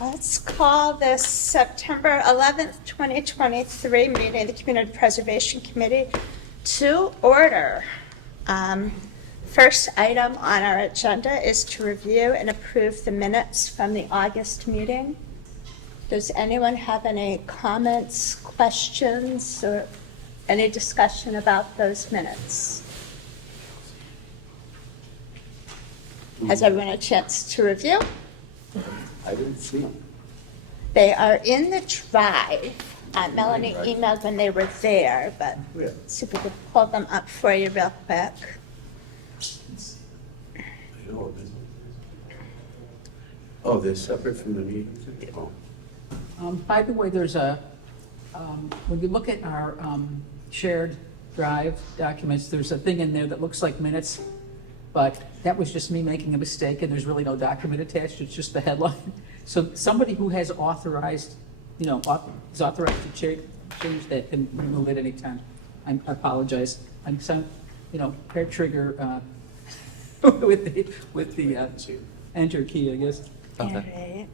Let's call this September 11th, 2023 meeting of the Community Preservation Committee to order. First item on our agenda is to review and approve the minutes from the August meeting. Does anyone have any comments, questions, or any discussion about those minutes? Has everyone a chance to review? I didn't see them. They are in the drive. Melanie emailed when they were there, but Yeah. see if we could pull them up for you real quick. Oh, they're separate from the meeting? Oh. By the way, there's a, when you look at our shared drive documents, there's a thing in there that looks like minutes, but that was just me making a mistake, and there's really no document attached, it's just the headline. So somebody who has authorized, is authorized to change that can remove it anytime. I apologize. I'm some, hair trigger with the enter key, I guess. All right.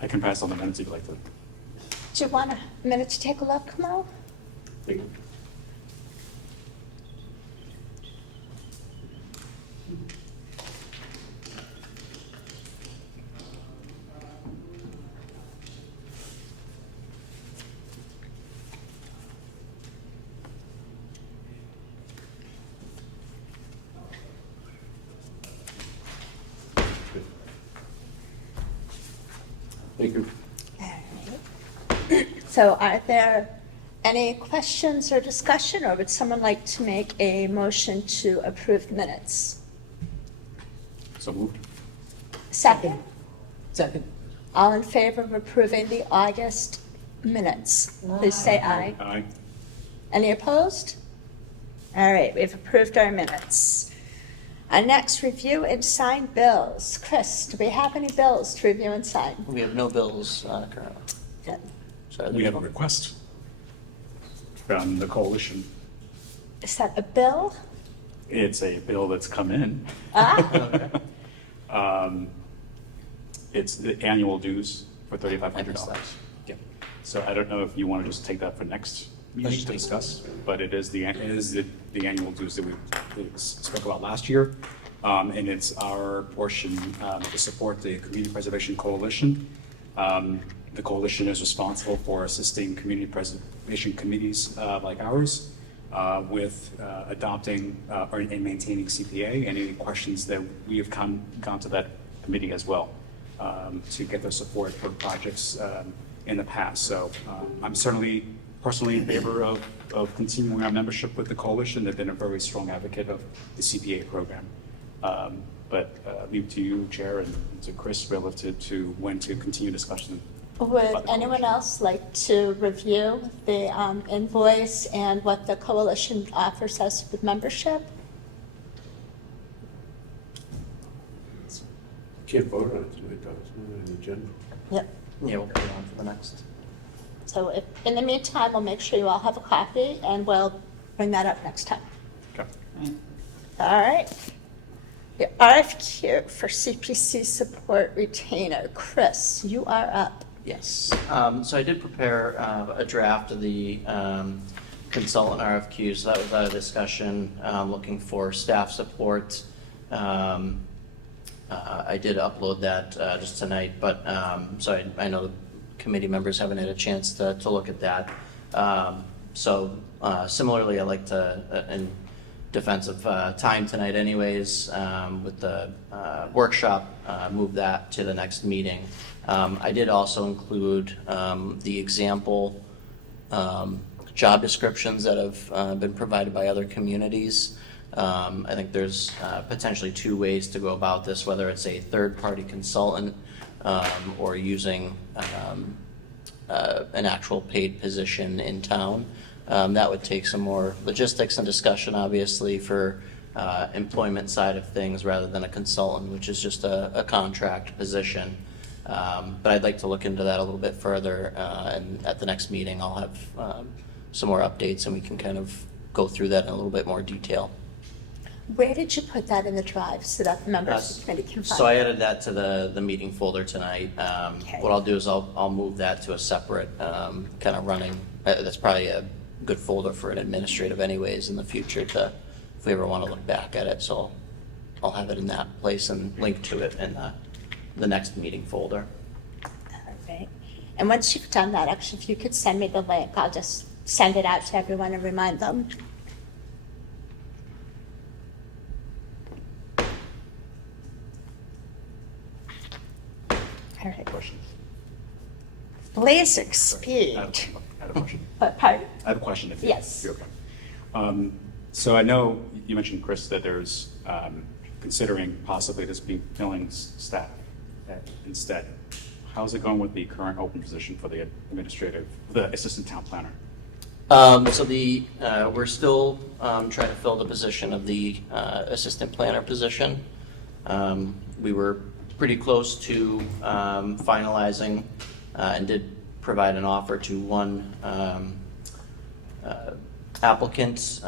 I can pass on the minutes if you'd like to. Do you want a minute to take a look, Mo? Thank you. All right. So are there any questions or discussion, or would someone like to make a motion to approve minutes? So moved. Second? Second. All in favor of approving the August minutes, please say aye. Aye. Any opposed? All right, we've approved our minutes. Our next, review and sign bills. Chris, do we have any bills to review and sign? We have no bills currently. Good. Sorry, We have a request from the coalition. Is that a bill? It's a bill that's come in. Ah, It's the annual dues for $3,500. I missed that. Yep. So I don't know if you want to just take that for next meeting to discuss, but it is the annual dues that we spoke about last year. And it's our portion to support the Community Preservation Coalition. The coalition is responsible for assisting community preservation committees like ours with adopting and maintaining CPA, and any questions that we have gone to that committee as well to get their support for projects in the past. So I'm certainly personally in favor of continuing our membership with the coalition. They've been a very strong advocate of the CPA program. But leave to you, Chair, and to Chris relative to when to continue discussion. would anyone else like to review the invoice and what the coalition offers us with membership? Can't vote on it tonight, though. It's not on the agenda. Yep. Yeah, we'll go on to the next. So if, in the meantime, we'll make sure you all have a copy, and we'll bring that up next time. Okay. All right. The RFQ for CPC support retainer. Chris, you are up. Yes. So I did prepare a draft of the consultant RFQ. So that was out of discussion, looking for staff support. I did upload that just tonight, but so I know the committee members haven't had a chance to look at that. So similarly, I like to, in defense of time tonight anyways, with the workshop, move that to the next meeting. I did also include the example job descriptions that have been provided by other communities. I think there's potentially two ways to go about this, whether it's a third-party consultant or using an actual paid position in town. That would take some more logistics and discussion, obviously, for employment side of things rather than a consultant, which is just a contract position. But I'd like to look into that a little bit further, and at the next meeting I'll have some more updates and we can kind of go through that in a little bit more detail. Where did you put that in the drive so that the members of the committee can find it? So I added that to the meeting folder tonight. Okay. What I'll do is I'll move that to a separate, kind of running, that's probably a good folder for an administrative anyways in the future to, if we ever want to look back at it. So I'll have it in that place and link to it in the next meeting folder. All right. And once you've done that, actually, if you could send me the link, I'll just send it out to everyone and remind them. All right. Questions? Blazing I speed. have a question. But pardon? I have a question. If Yes. you're okay. So I know you mentioned, Chris, that there's considering possibly this being filling staff instead. How's it going with the current open position for the assistant town planner? So we're still trying to fill the position of the assistant planner position. We were pretty close to finalizing and did provide an offer to one applicant.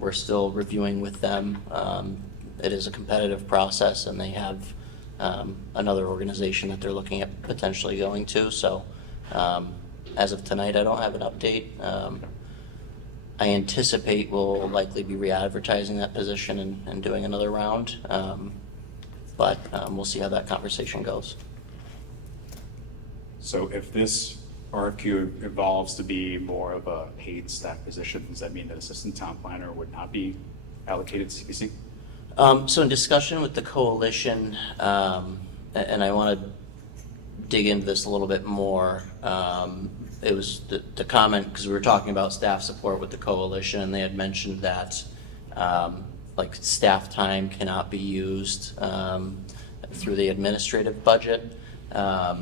We're still reviewing with them. It is a competitive process, and they have another organization that they're looking at potentially going to. So as of tonight, I don't have an update. I anticipate we'll likely be re-advertising that position and doing another round. But we'll see how that conversation goes. So if this RFQ evolves to be more of a paid staff position, does that mean that assistant town planner would not be allocated to CPC? So in discussion with the coalition, and I want to dig into this a little bit more, it was the comment, because we were talking about staff support with the coalition, and they had mentioned that like staff time cannot be used through the administrative budget. I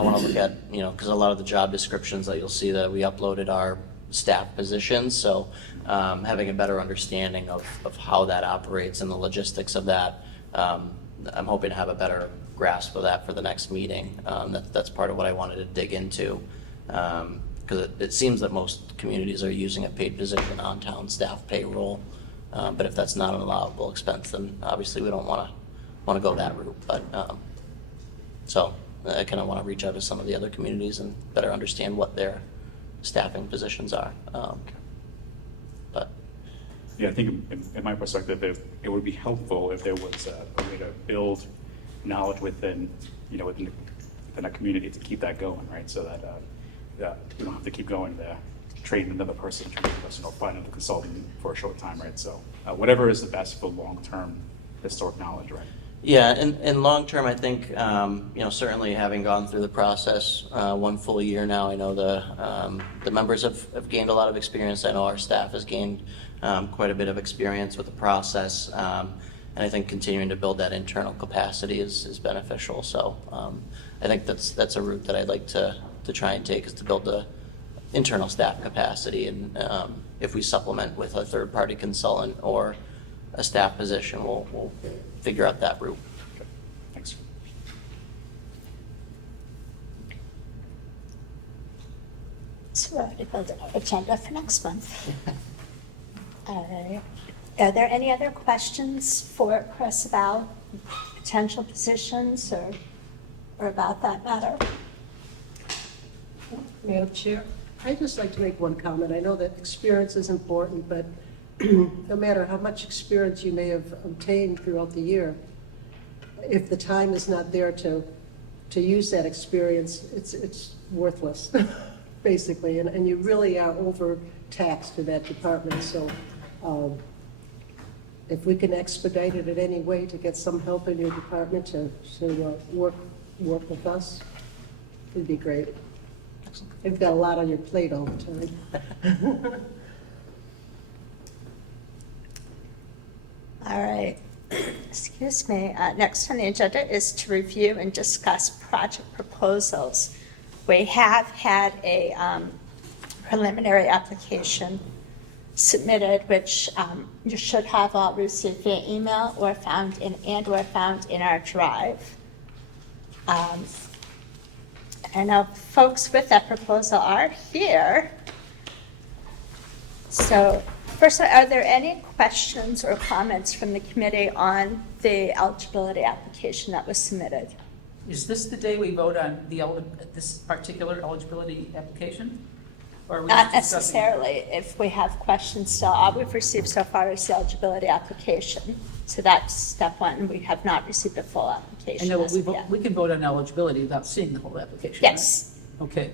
want to look at, because a lot of the job descriptions that you'll see that we uploaded are staff positions, so having a better understanding of how that operates and the logistics of that, I'm hoping to have a better grasp of that for the next meeting. That's part of what I wanted to dig into, because it seems that most communities are using a paid position on town staff payroll, but if that's not an allowable expense, then obviously we don't want to go that route. But so I kind of want to reach out to some of the other communities and better understand what their staffing positions are. But Yeah, I think in my perspective, it would be helpful if there was a way to build knowledge within a community to keep that going, right? So that we don't have to keep going to train another person, or find another consultant for a short time, right? So whatever is the best for long-term historic knowledge, right? yeah, and long term, I think certainly having gone through the process 1 full year now, I know the members have gained a lot of experience. I know our staff has gained quite a bit of experience with the process, and I think continuing to build that internal capacity is beneficial. So I think that's a route that I'd like to try and take, is to build the internal staff capacity, and if we supplement with a third-party consultant or a staff position, we'll figure out that route. Okay, thanks. So we're already building our agenda for next month. All right. Are there any other questions for Chris about potential positions or about that matter? Madam Chair, I'd just like to make one comment. I know that experience is important, but no matter how much experience you may have obtained throughout the year, if the time is not there to use that experience, it's worthless, basically, and you really are overtaxed in that department. So if we can expedite it in any way to get some help in your department to work with us, it'd be great. You've got a lot on your plate all the time. All right. Excuse me. Next on the agenda is to review and discuss project proposals. We have had a preliminary application submitted, which you should have all received via email or found in our drive. I know folks with that proposal are here. So First, are there any questions or comments from the committee on the eligibility application that was submitted? Is this the day we vote on this particular eligibility application? Or are we Not just discussing it? necessarily. If we have questions still, all we've received so far is the eligibility application. So that's step one. We have not received a full I application know, as of we yet. can vote on eligibility without seeing the whole application, right? Yes, Okay.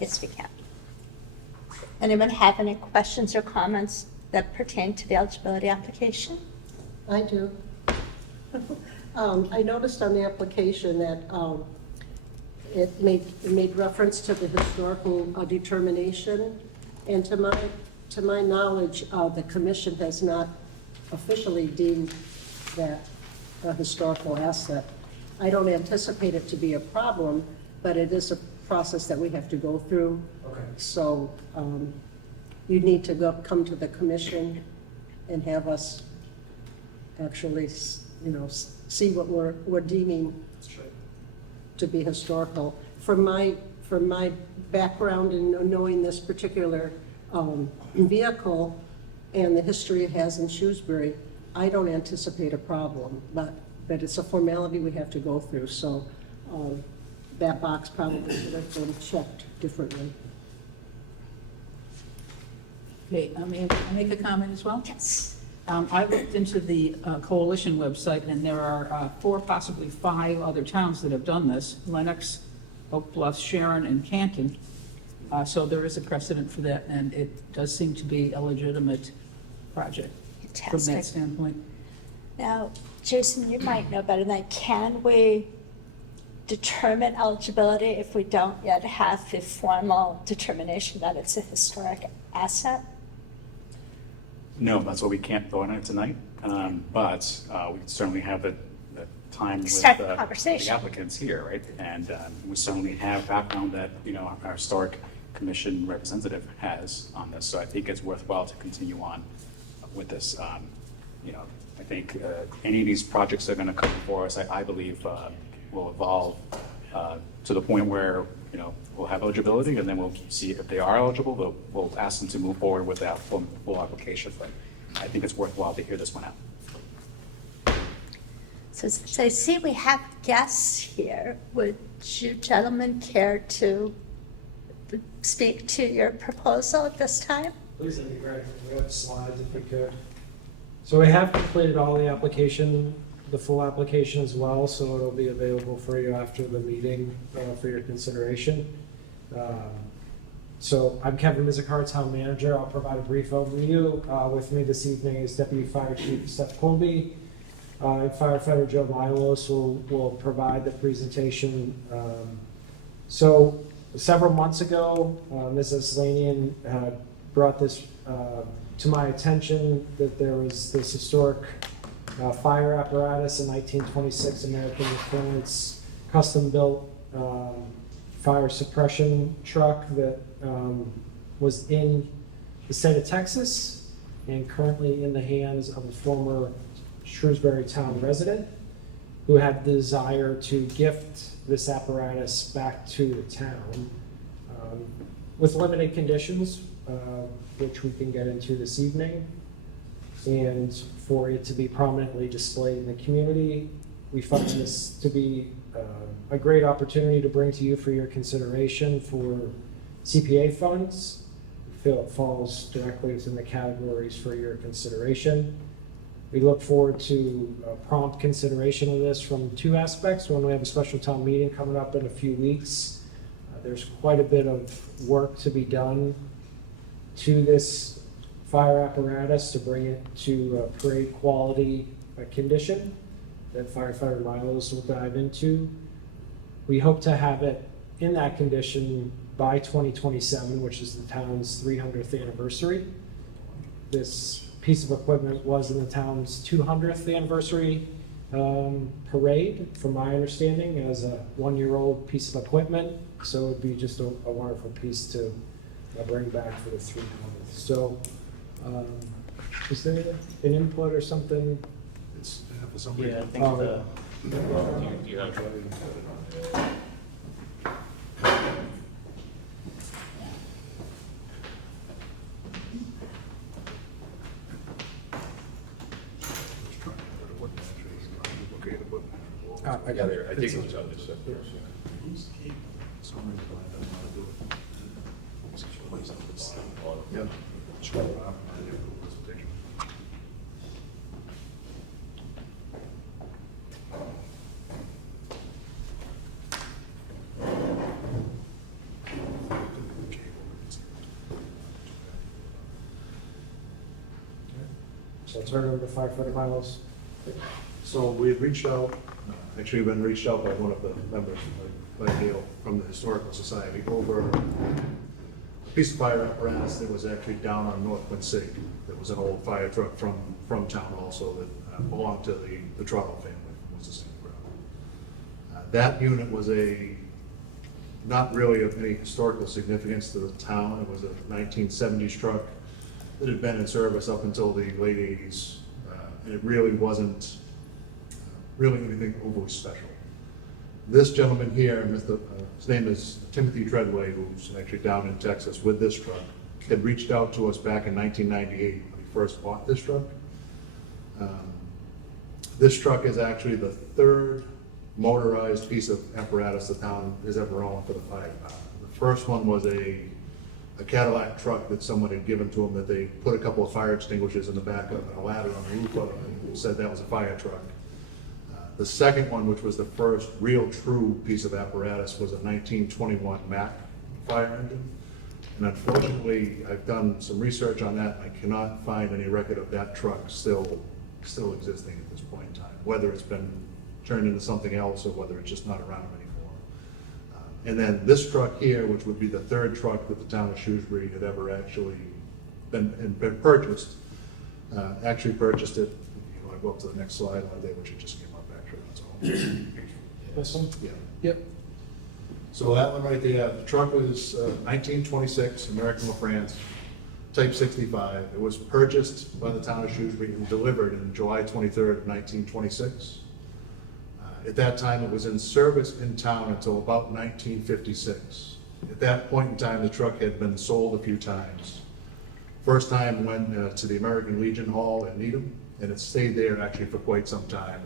yes, we can. Anyone have any questions or comments that pertain to the eligibility application? I do. I noticed on the application that it made reference to the historical determination, and to my knowledge, the commission has not officially deemed that a historical asset. I don't anticipate it to be a problem, but it is a process that we have to go through. Okay. So you need to come to the commission and have us actually, see what we're deeming to be historical. From my background in knowing this particular vehicle and the history it has in Shrewsbury, I don't anticipate a problem, but it's a formality we have to go through, so that box probably should have been checked differently. Okay, may I make a comment as well? Yes. I looked into the coalition website, and there are 4, possibly 5 other towns that have done this: Lennox, Oak Bluff, Sharon, and Canton. So there is a precedent for that, and it does seem to be a legitimate project from that Fantastic. standpoint. Now, Jason, you might know better than I. Can we determine eligibility if we don't yet have the formal determination that it's a historic asset? No, that's why we can't vote on it tonight, but we certainly have the time with Start the the conversation. applicants here, right? And we certainly have background that, our historic commission representative has on this, so I think it's worthwhile to continue on with this. I think any of these projects that are gonna come before us, I believe, will evolve to the point where, we'll have eligibility, and then we'll see if they are eligible, we'll ask them to move forward with that full application. But I think it's worthwhile to hear this one out. So I see we have guests here. Would you gentlemen care to speak to your proposal at this time? Please, that'd be great. We have slides if we could. So we have completed all the application, the full application as well, so it'll be available for you after the meeting for your consideration. So I'm Kevin Mizikar, Town Manager. I'll provide a brief overview. With me this evening is Deputy Fire Chief Steph Colby. And Firefighter Joe Milos will provide the presentation. So several months ago, Mrs. Lanian brought this to my attention, that there was this historic fire apparatus, a 1926 American Defense custom-built fire suppression truck that was in the state of Texas and currently in the hands of a former Shrewsbury town resident who had the desire to gift this apparatus back to the town with limited conditions, which we can get into this evening, and for it to be prominently displayed in the community. We find this to be a great opportunity to bring to you for your consideration for CPA funds. We feel it falls directly within the categories for your consideration. We look forward to prompt consideration of this from 2 aspects. One, we have a special town meeting coming up in a few weeks. There's quite a bit of work to be done to this fire apparatus to bring it to a parade quality condition that Firefighter Milos will dive into. We hope to have it in that condition by 2027, which is the town's 300th anniversary. This piece of equipment was in the town's 200th anniversary parade, from my understanding, as a 1-year-old piece of equipment. So it'd be just a wonderful piece to bring back for the 300th. So is there an input or something? Yeah, I think You have I got it. I think it was on this. Yep. So I'll turn it over to firefighter Milos. So we had reached out, actually we've been reached out by one of the members, by Neil, from the Historical Society, over a piece of fire apparatus that was actually down on North Quincy City. That was an old fire truck from town also that belonged to the Trottle family, was the same ground. That unit was not really of any historical significance to the town. It was a 1970s truck that had been in service up until the late 80s. And it really wasn't really anything overly special. This gentleman here, his name is Timothy Treadway, who's actually down in Texas with this truck, had reached out to us back in 1998 when he first bought this truck. This truck is actually the third motorized piece of apparatus the town has ever owned for the fire department. The first one was a Cadillac truck that someone had given to him that they put a couple of fire extinguishers in the back of and a ladder on the roof of it, and said that was a fire truck. The second one, which was the first real true piece of apparatus, was a 1921 Mack fire engine. And unfortunately, I've done some research on that, and I cannot find any record of that truck still existing at this point in time, whether it's been turned into something else or whether it's just not around anymore. And then this truck here, which would be the third truck that the town of Shrewsbury had ever actually been purchased, actually purchased it, you know, I go up to the next slide, which it just came up actually, that's all. This one? Yeah. Yep. So that one right there, the truck was 1926, American LaFrance, Type 65. It was purchased by the town of Shrewsbury and delivered on July 23rd of 1926. At that time, it was in service in town until about 1956. At that point in time, the truck had been sold a few times. First time went to the American Legion Hall in Needham, and it stayed there actually for quite some time.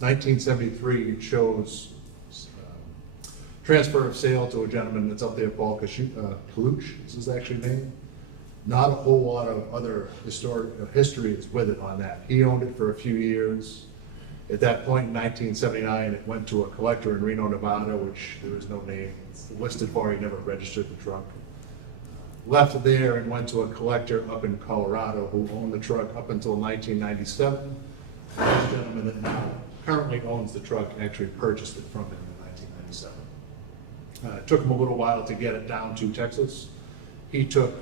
1973, it shows transfer of sale to a gentleman that's up there, Paul Kaluch is his actual name. Not a whole lot of other history is with it on that. He owned it for a few years. At that point in 1979, it went to a collector in Reno, Nevada, which there is no name listed for. He never registered the truck. Left there and went to a collector up in Colorado who owned the truck up until 1997. This gentleman that now currently owns the truck actually purchased it from him in 1997. It took him a little while to get it down to Texas. He took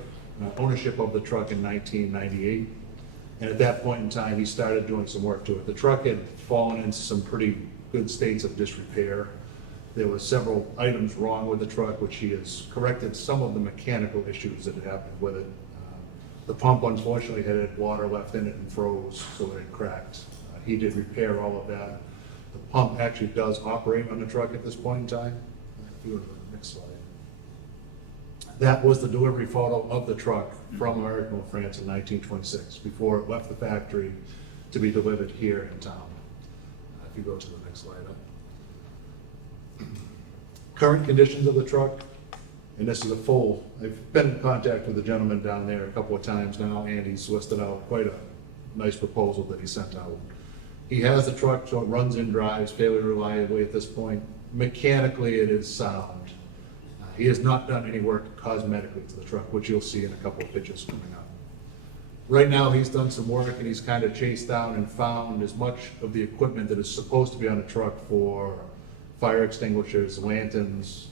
ownership of the truck in 1998. And at that point in time, he started doing some work to it. The truck had fallen into some pretty good states of disrepair. There were several items wrong with the truck, which he has corrected some of the mechanical issues that had happened with it. The pump unfortunately had water left in it and froze, so it had cracked. He did repair all of that. The pump actually does operate on the truck at this point in time. If you go to the next slide. That was the delivery photo of the truck from American LaFrance in 1926, before it left the factory to be delivered here in town. If you go to the next slide up. Current conditions of the truck, and this is a full, I've been in contact with the gentleman down there a couple of times now, and he's listed out quite a nice proposal that he sent out. He has the truck, so it runs and drives fairly reliably at this point. Mechanically, it is sound. He has not done any work cosmetically to the truck, which you'll see in a couple of pictures coming up. Right now, he's done some work and he's kind of chased down and found as much of the equipment that is supposed to be on a truck for fire extinguishers, lanterns,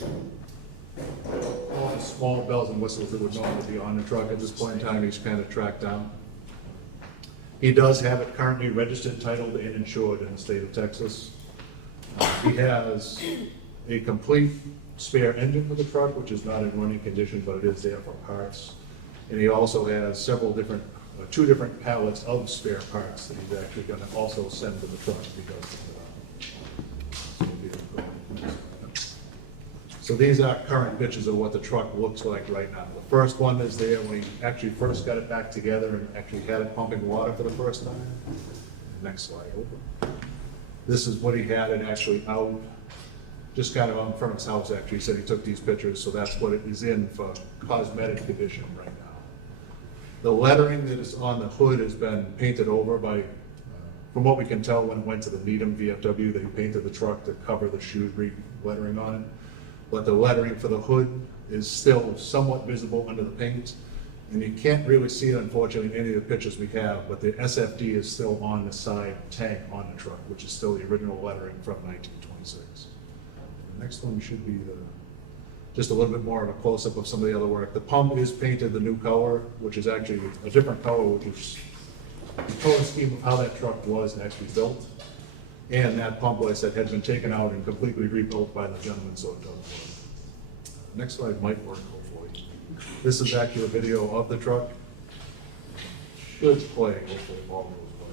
all the small bells and whistles that would normally be on the truck. At this point in time, he's kind of tracked down. He does have it currently registered, titled, and insured in the state of Texas. He has a complete spare engine for the truck, which is not in running condition, but it is there for parts. And he also has several different, two different pallets of spare parts that he's actually going to also send to the truck because so these are current pictures of what the truck looks like right now. The first one is there when he actually first got it back together and actually had it pumping water for the first time. Next slide over. This is what he had it actually out, just kind of in front of his house, actually. He said he took these pictures, so that's what it is in for cosmetic condition right now. The lettering that is on the hood has been painted over by, from what we can tell, when it went to the Needham VFW, they painted the truck to cover the Shrewsbury lettering on it. But the lettering for the hood is still somewhat visible under the paint. And you can't really see it, unfortunately, in any of the pictures we have, but the SFD is still on the side tank on the truck, which is still the original lettering from 1926. The next one should be just a little bit more of a close-up of some of the other work. The pump is painted the new color, which is actually a different color, which is the color scheme of how that truck was actually built. And that pump, like I said, had been taken out and completely rebuilt by the gentleman, so it doesn't work. Next slide might work, hopefully. This is actually a video of the truck. Should play, hopefully, if all goes well.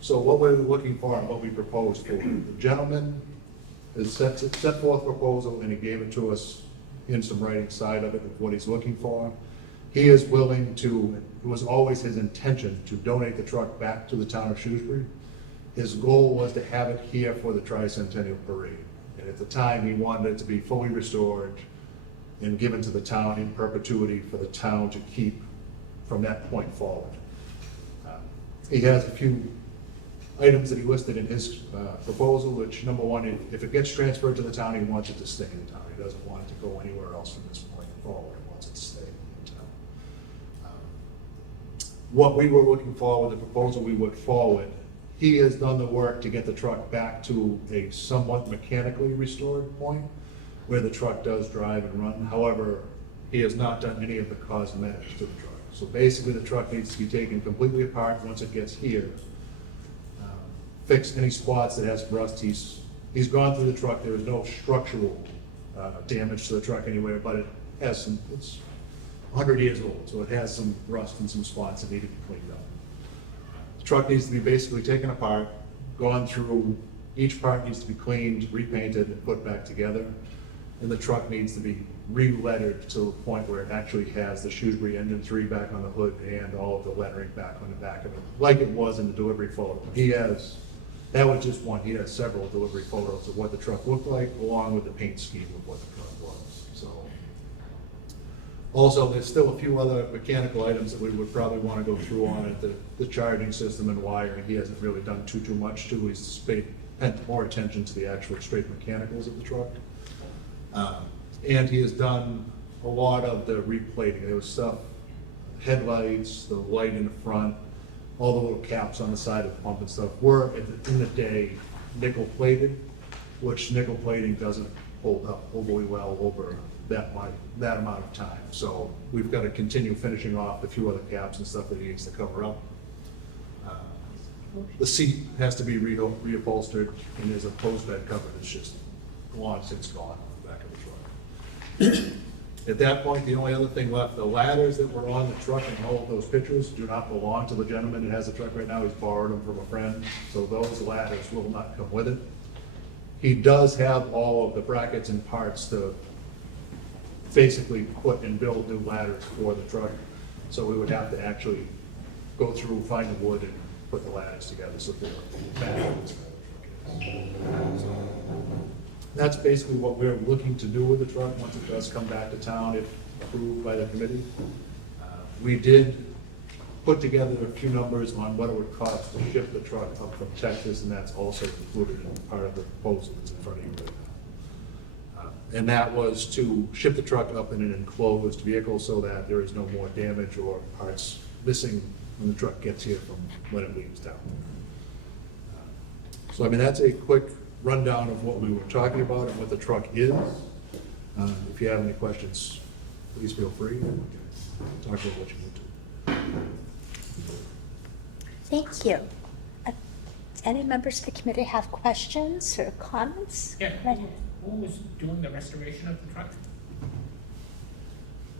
So what we're looking for and what we proposed for, the gentleman has set forth a proposal and he gave it to us in some writing side of it of what he's looking for. He is willing to, it was always his intention to donate the truck back to the town of Shrewsbury. His goal was to have it here for the tricentennial parade. And at the time, he wanted it to be fully restored and given to the town in perpetuity for the town to keep from that point forward. He has a few items that he listed in his proposal, which number one, if it gets transferred to the town, he wants it to stay in the town. He doesn't want it to go anywhere else from this point forward. He wants it to stay in town. What we were looking for with the proposal we put forward, he has done the work to get the truck back to a somewhat mechanically restored point where the truck does drive and run. However, he has not done any of the cosmetics to the truck. So basically, the truck needs to be taken completely apart once it gets here. Fix any spots that has rust. He's gone through the truck. There is no structural damage to the truck anywhere, but it has some, it's 100 years old, so it has some rust and some spots that need to be cleaned up. The truck needs to be basically taken apart, gone through, each part needs to be cleaned, repainted, and put back together. And the truck needs to be re-lettered to the point where it actually has the Shrewsbury Engine 3 back on the hood and all of the lettering back on the back of it, like it was in the delivery photo. He has, that was just one, he has several delivery photos of what the truck looked like, along with the paint scheme of what the truck was, so. Also, there's still a few other mechanical items that we would probably want to go through on it, the charging system and wiring. He hasn't really done too much to. He's paid more attention to the actual straight mechanicals of the truck. And he has done a lot of the replating. There was stuff, headlights, the light in the front, all the little caps on the side of the pump and stuff were, in the day, nickel plated, which nickel plating doesn't hold up overly well over that amount of time. So we've got to continue finishing off a few other caps and stuff that he needs to cover up. The seat has to be reupholstered, and there's a post bed cover that's just long since gone on the back of the truck. At that point, the only other thing left, the ladders that were on the truck in all of those pictures do not belong to the gentleman that has the truck right now. He's borrowed them from a friend, so those ladders will not come with it. He does have all of the brackets and parts to basically put and build new ladders for the truck. So we would have to actually go through, find the wood, and put the ladders together so they're back. That's basically what we're looking to do with the truck once it does come back to town, if approved by the committee. We did put together a few numbers on what it would cost to ship the truck up from Texas, and that's also included in part of the proposal that's in front of you right now. And that was to ship the truck up in an enclosed vehicle so that there is no more damage or parts missing when the truck gets here from when it leaves town. So I mean, that's a quick rundown of what we were talking about and what the truck is. If you have any questions, please feel free. Talk about what you need to. Thank you. Any members of the committee have questions or comments? Yeah, who was doing the restoration of the truck?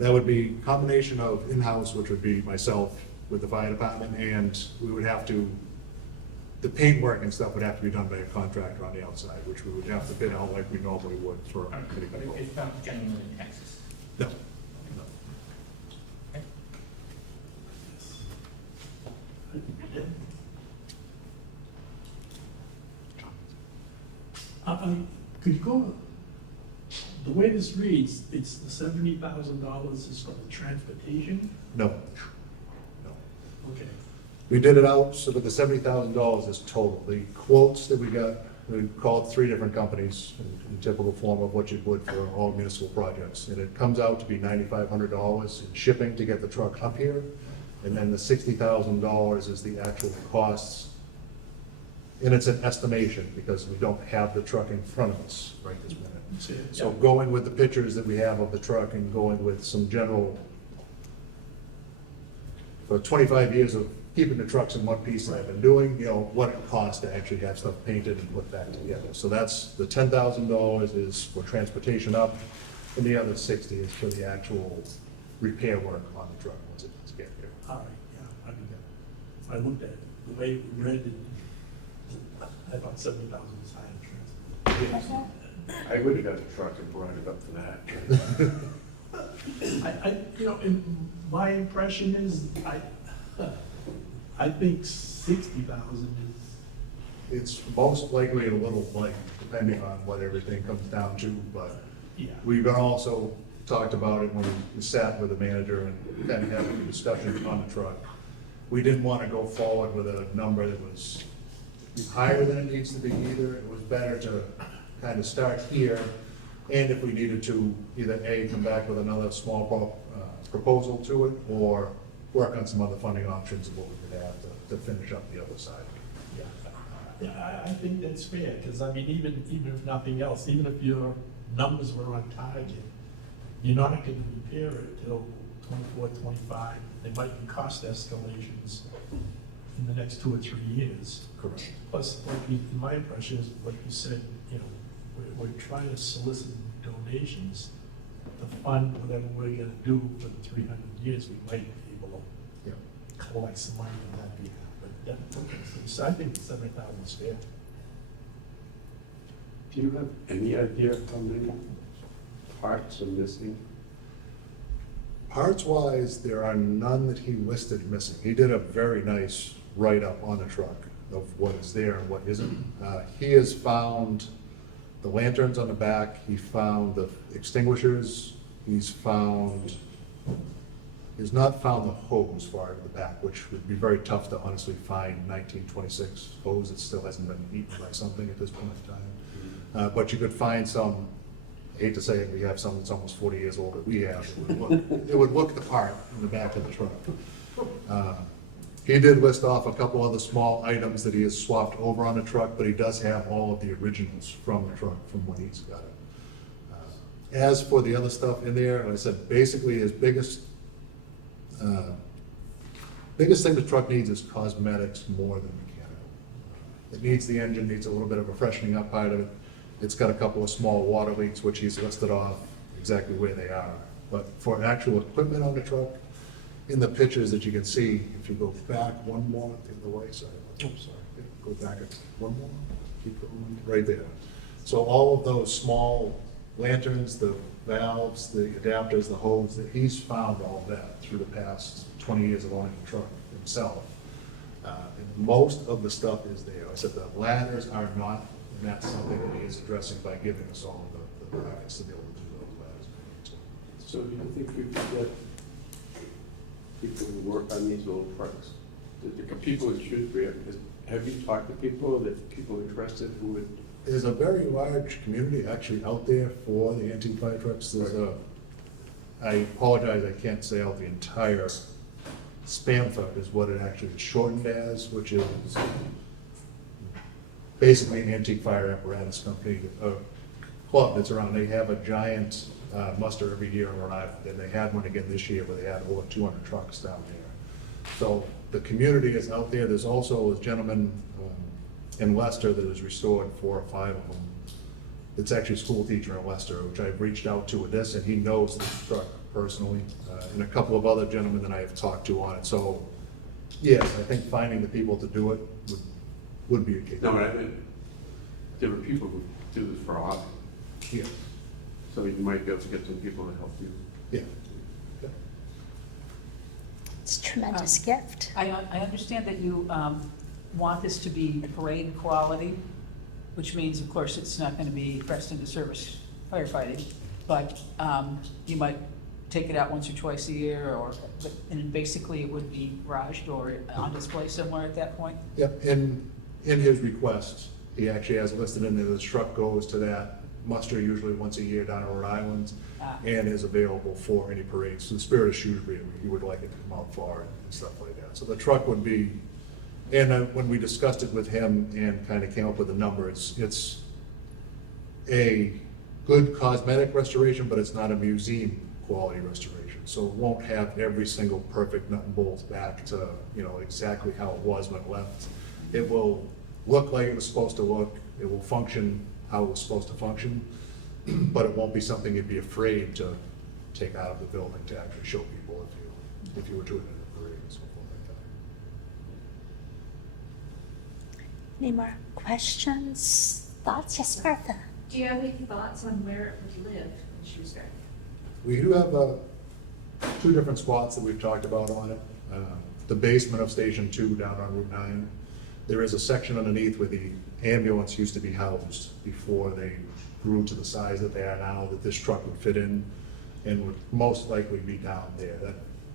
That would be a combination of in-house, which would be myself with the fire department, and we would have to, the paintwork and stuff would have to be done by a contractor on the outside, which we would have to bid out like we normally would for a committee But vehicle. it's not genuine in Texas. No. Could you go, the way this reads, it's the $70,000 is for the transportation? No. No. Okay. We did it out, so that the $70,000 is total. The quotes that we got, we called 3 different companies in typical form of what you would for all municipal projects. And it comes out to be $9,500 in shipping to get the truck up here. And then the $60,000 is the actual costs. And it's an estimation because we don't have the truck in front of us right this minute. So going with the pictures that we have of the truck and going with some general, for 25 years of keeping the trucks in one piece that I've been doing, you know, what it costs to actually have stuff painted and put back together. So that's, the $10,000 is for transportation up, and the other 60 is for the actual repair work on the truck once it does get here. All right, yeah, I can get it. If I looked at it, the way it read it, I thought 70,000 was high in transport. I would have got a truck and brought it up to that. You know, my impression is, I think 60,000 is, It's most likely a little light, depending on what everything comes down to, but yeah. we've also talked about it when we sat with the manager and kind of had a discussion on the truck. We didn't want to go forward with a number that was higher than it needs to be either. It was better to kind of start here, and if we needed to, either A, come back with another small proposal to it, or work on some other funding options of what we could have to finish up the other side. Yeah, I think that's fair, because I mean, even if nothing else, even if your numbers were on target, you're not gonna repair it till 24, 25. There might be cost escalations in the next 2 or 3 years. Correct. Plus, my impression is, like you said, you know, we're trying to solicit donations to fund whatever we're gonna do for the 300 years. We might be able Yeah. to collect some money on that behalf, but yeah, okay, so I think 70,000 is fair. Do you have any idea how many parts are missing? Parts-wise, there are none that he listed missing. He did a very nice write-up on the truck of what is there and what isn't. He has found the lanterns on the back, he found the extinguishers, he's not found the hose far in the back, which would be very tough to honestly find 1926 hose that still hasn't been eaten by something at this point in time. But you could find some, I hate to say it, we have some that's almost 40 years old that we have. It would look the part in the back of the truck. He did list off a couple other small items that he has swapped over on the truck, but he does have all of the originals from the truck from when he's got it. As for the other stuff in there, like I said, basically his biggest thing the truck needs is cosmetics more than mechanical. It needs the engine, needs a little bit of a freshening up part of it. It's got a couple of small water leaks, which he's listed off exactly where they are. But for actual equipment on the truck, in the pictures that you can see, if you go back one more, the other way, sorry, go back one more, keep going, right there. So all of those small lanterns, the valves, the adapters, the hose, that he's found all of that through the past 20 years of owning the truck himself. And most of the stuff is there. I said the ladders are not, and that's something that he is addressing by giving us all of the brackets to be able to do those ladders. So do you think we could get people who work on these old trucks? The people in Shrewsbury, have you talked to people, that people interested who would? There's a very large community actually out there for the antique fire trucks. There's a, I apologize, I can't say out the entire, SPAMFA is what it actually is shortened as, which is basically an antique fire apparatus company, a club that's around. They have a giant muster every year in Rhode Island, and they had one again this year where they had over 200 trucks down there. So the community is out there. There's also a gentleman, in Leicester that has restored 4 or 5 of them. It's actually a school teacher in Leicester, which I've reached out to with this, and he knows this truck personally, and a couple of other gentlemen that I have talked to on it. So, yes, I think finding the people to do it would be a case. No, but I mean, there are people who do this for a hobby, Yeah, so you might be able to get some people to help you. yeah. It's a tremendous gift. I understand that you want this to be parade quality, which means, of course, it's not going to be pressed into service firefighting, but you might take it out once or twice a year, and basically it would be garaged or on display somewhere at that point? Yep, in his request, he actually has listed in there, the truck goes to that muster usually once a year down in Rhode Island, and is available for any parades. So the Spirit of Shrewsbury, he would like it to come out far and stuff like that. So the truck would be, and when we discussed it with him and kind of came up with a number, it's a good cosmetic restoration, but it's not a museum quality restoration. So it won't have every single perfect nut and bolt back to, exactly how it was when it left. It will look like it was supposed to look, it will function how it was supposed to function, but it won't be something you'd be afraid to take out of the building to actually show people if you were doing it in a parade and so forth like that. Any more questions, thoughts? Yes, Martha? Do you have any thoughts on where it would live in Shrewsbury? We do have 2 different spots that we've talked about on it. The basement of Station 2 down on Route 9. There is a section underneath where the ambulance used to be housed before they grew to the size that they are now, that this truck would fit in and would most likely be down there. That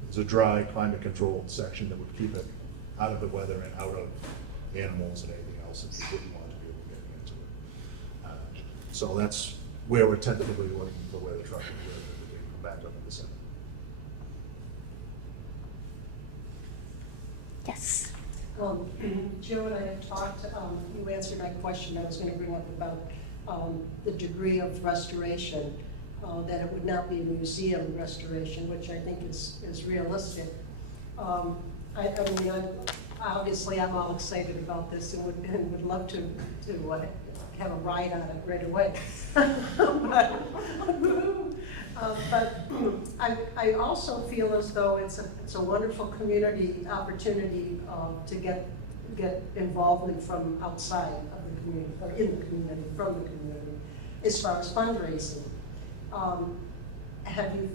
is a dry, climate-controlled section that would keep it out of the weather and out of animals and anything else that you wouldn't want to be able to get into it. So that's where we're tentatively looking for where the truck would live if they come back up in the center. Yes. Joe and I have talked, you answered my question I was going to bring up about the degree of restoration, that it would not be a museum restoration, which I think is realistic. Obviously I'm all excited about this and would love to have a ride on it right away. But I also feel as though it's a wonderful community opportunity to get involvement from outside of the community, or in the community, from the community, as far as fundraising. Have you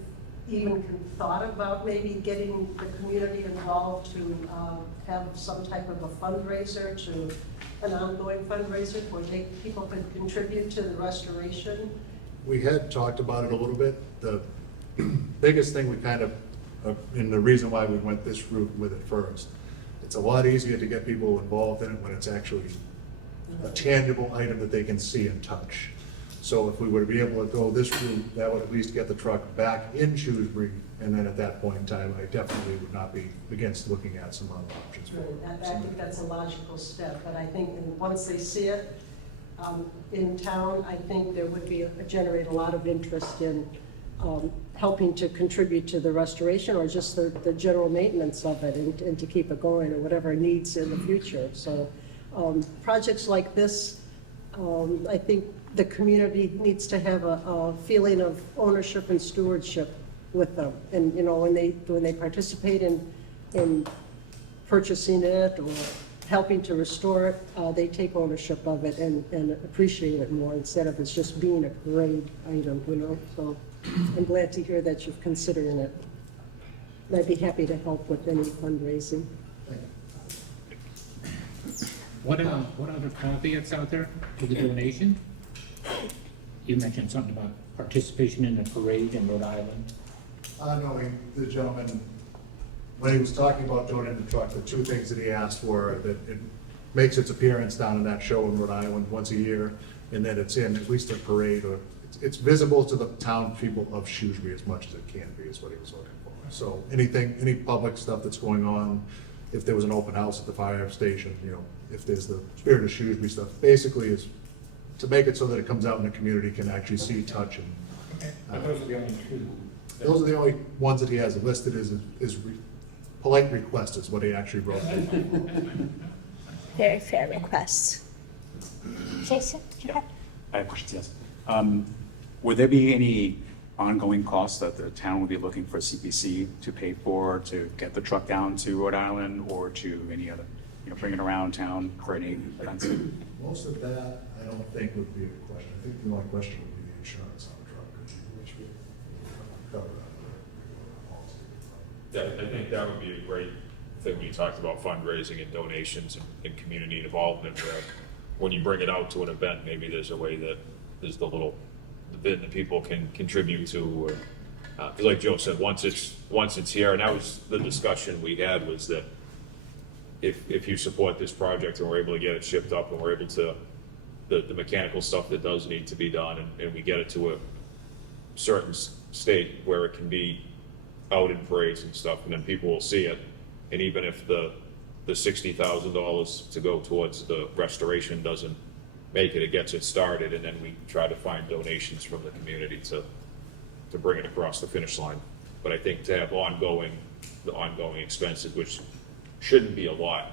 even thought about maybe getting the community involved to have some type of a fundraiser, an ongoing fundraiser where people could contribute to the restoration? We had talked about it a little bit. The biggest thing we and the reason why we went this route with it first, it's a lot easier to get people involved in it when it's actually a tangible item that they can see and touch. So if we were to be able to go this route, that would at least get the truck back in Shrewsbury, and then at that point in time, I definitely would not be against looking at some other options. I think that's a logical step, but I think once they see it in town, I think there would generate a lot of interest in helping to contribute to the restoration or just the general maintenance of it and to keep it going or whatever it needs in the future. So projects like this, I think the community needs to have a feeling of ownership and stewardship with them. And, when they participate in purchasing it or helping to restore it, they take ownership of it and appreciate it more instead of it's just being a parade item, So I'm glad to hear that you're considering it. And I'd be happy to help with any fundraising. What are the caveats out there for the donation? You mentioned something about participation in the parade in Rhode Island. No, the gentleman, when he was talking about donating the truck, the 2 things that he asked were that it makes its appearance down in that show in Rhode Island once a year, and that it's in at least a parade, or it's visible to the town people of Shrewsbury as much as it can be, is what he was looking for. So any public stuff that's going on, if there was an open house at the fire station, if there's the Spirit of Shrewsbury stuff, basically is to make it so that it comes out and the community can actually see, touch, and Okay, but those are the only 2. those are the only ones that he has listed as polite request is what he actually wrote. Very fair requests. Jason, you Yeah, have- I have questions, yes. Would there be any ongoing costs that the town would be looking for CPC to pay for to get the truck down to Rhode Island or to any other, bring it around town for any events? Most of that, I don't think would be a question. I think the only question would be the insurance on the truck, which we cover that. Yeah, I think that would be a great thing when you talked about fundraising and donations and community involvement, where when you bring it out to an event, maybe there's a way that there's the bit that people can contribute to. Because like Joe said, once it's here, and that was the discussion we had, was that if you support this project and we're able to get it shipped up and we're able to, the mechanical stuff that does need to be done, and we get it to a certain state where it can be out in parades and stuff, and then people will see it. And even if the $60,000 to go towards the restoration doesn't make it, it gets it started, and then we try to find donations from the community to bring it across the finish line. But I think to have the ongoing expenses, which shouldn't be a lot,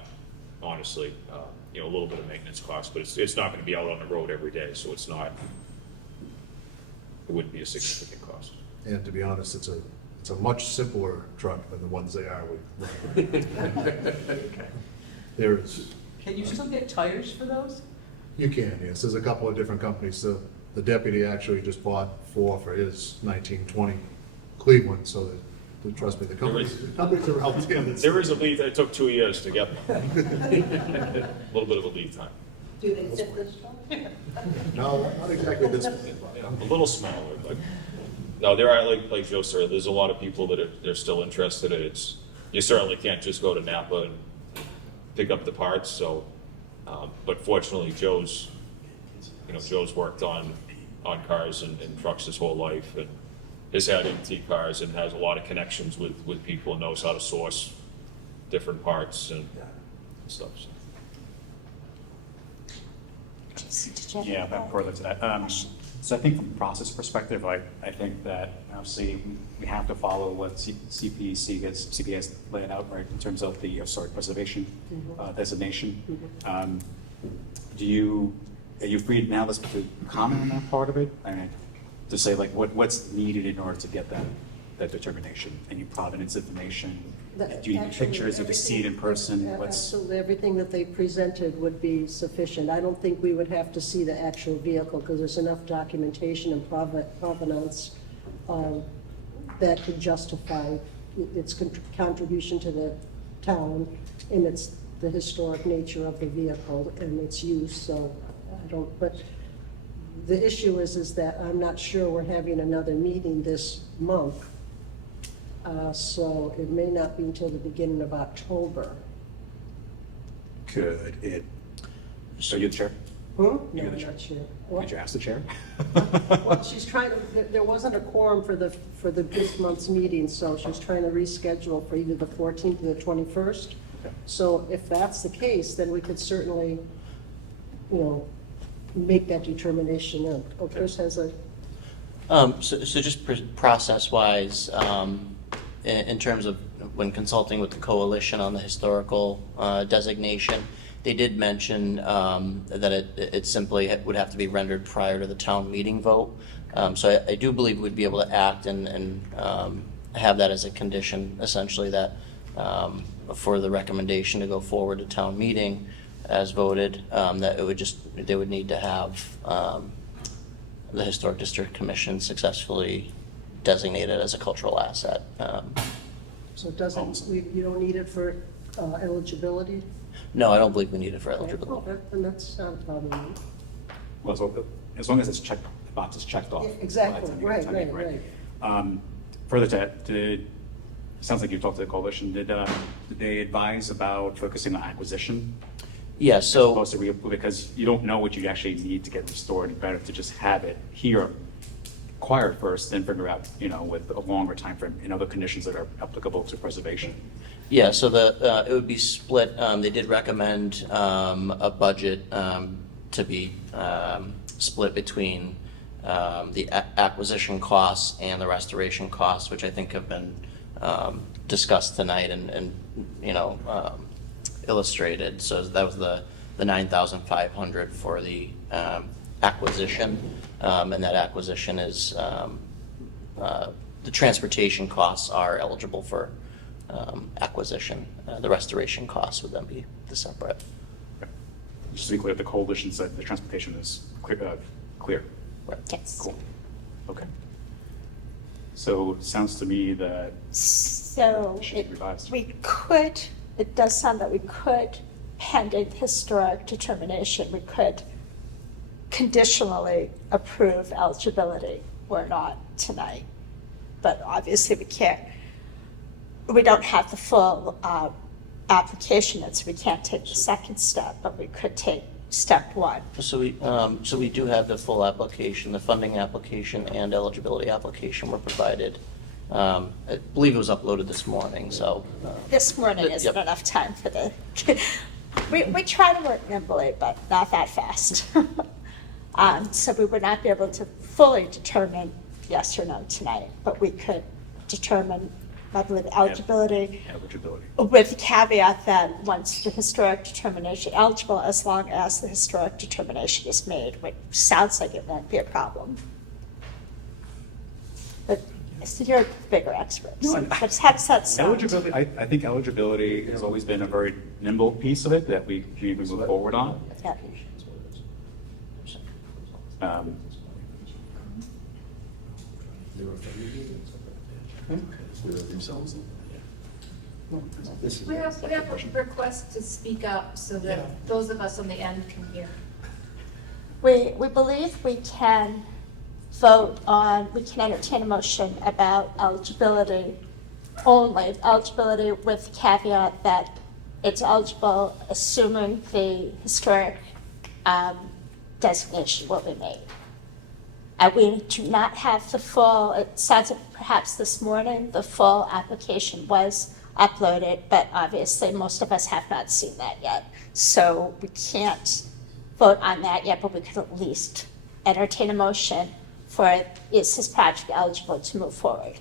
honestly, a little bit of maintenance cost, but it's not gonna be out on the road every day, so it wouldn't be a significant cost. And to be honest, it's a much simpler truck than the ones they are with. There's, Can you still get tires for those? you can, yes, there's a couple of different companies. The deputy actually just bought 4 for his 1920 Cleveland, so that, trust me, the companies are out there. There is a lead, it took 2 years to get them. A little bit of a lead time. Do they fit this truck? No, not exactly this one. A little smaller, but no, there are, like Joe said, there's a lot of people that they're still interested in. You certainly can't just go to Napa and pick up the parts, so, but fortunately Joe's worked on cars and trucks his whole life, and has had MT cars and has a lot of connections with people and knows how to source different parts and stuff. So. Jason, did you have Yeah, a but further to that. question? So I think from a process perspective, I think that obviously we have to follow what CPC has laid out, right, in terms of the preservation designation. Are you free now to comment on that part of it? I mean, to say like what's needed in order to get that determination? Any provenance information? Do you need Actually, pictures? Do you see it in person? Absolutely, everything that they presented would be sufficient. I don't think we would have to see the actual vehicle, because there's enough documentation and provenance that could justify its contribution to the town, and it's the historic nature of the vehicle and its use, so I don't, but the issue is that I'm not sure we're having another meeting this month. So it may not be until the beginning of October. Could it? So you're the chair? No, You're the I'm chair. not sure. What? Did you ask the chair? Well, she's trying to, there wasn't a quorum for this month's meeting, so she's trying to reschedule for either the 14th or the 21st. Okay. So if that's the case, then we could certainly, make that determination. Oh, Chris has a, So just process-wise, in terms of when consulting with the coalition on the historical designation, they did mention that it simply would have to be rendered prior to the town meeting vote. So I do believe we'd be able to act and have that as a condition, essentially, that for the recommendation to go forward to town meeting as voted, that they would need to have the Historic District Commission successfully designated as a cultural asset. so it doesn't, you don't need it for eligibility? No, I don't believe we need it for eligibility. And that's not a problem. Well, so as long as it's checked, the box is checked off. Yeah, exactly. That's Right. Further to that, sounds like you talked to the coalition. Did they advise about focusing on acquisition? Yeah, As so, opposed to because you don't know what you actually need to get restored. It's better to just have it here, acquire it first, then figure out, with a longer time frame and other conditions that are applicable to preservation. yeah, so it would be split. They did recommend a budget to be split between the acquisition costs and the restoration costs, which I think have been discussed tonight and illustrated. So that was the the 9,500 for the acquisition. And that acquisition is, the transportation costs are eligible for acquisition. The restoration costs would then be the separate. Just to be clear, the coalition said the transportation is clear. Yes. Cool. Okay. So it sounds to me that So it should be revised. it does sound that we could, pending historic determination, we could conditionally approve eligibility or not tonight. But obviously we don't have the full application yet, so we can't take the second step, but we could take step one. So we do have the full application, the funding application and eligibility application were provided. I believe it was uploaded this morning, so. This morning isn't Yep. enough time for the, we try to work nimbly, but not that fast. So we would not be able to fully determine yes or no tonight, but we could determine, I believe, eligibility Eligibility. with the caveat that once the historic determination, eligible as long as the historic determination is made, which sounds like it won't be a problem. But so you're bigger experts. No, But how does that sound? Eligibility, I think eligibility has always been a very nimble piece of it that we move forward on. Yeah. Um, We have a request to speak up so that those of us on the end can hear. We believe we can vote on, we can entertain a motion about eligibility only, eligibility with caveat that it's eligible assuming the historic designation will be made. We do not have the full, it sounds like perhaps this morning, the full application was uploaded, but obviously most of us have not seen that yet. So we can't vote on that yet, but we could at least entertain a motion for, is his project eligible to move forward?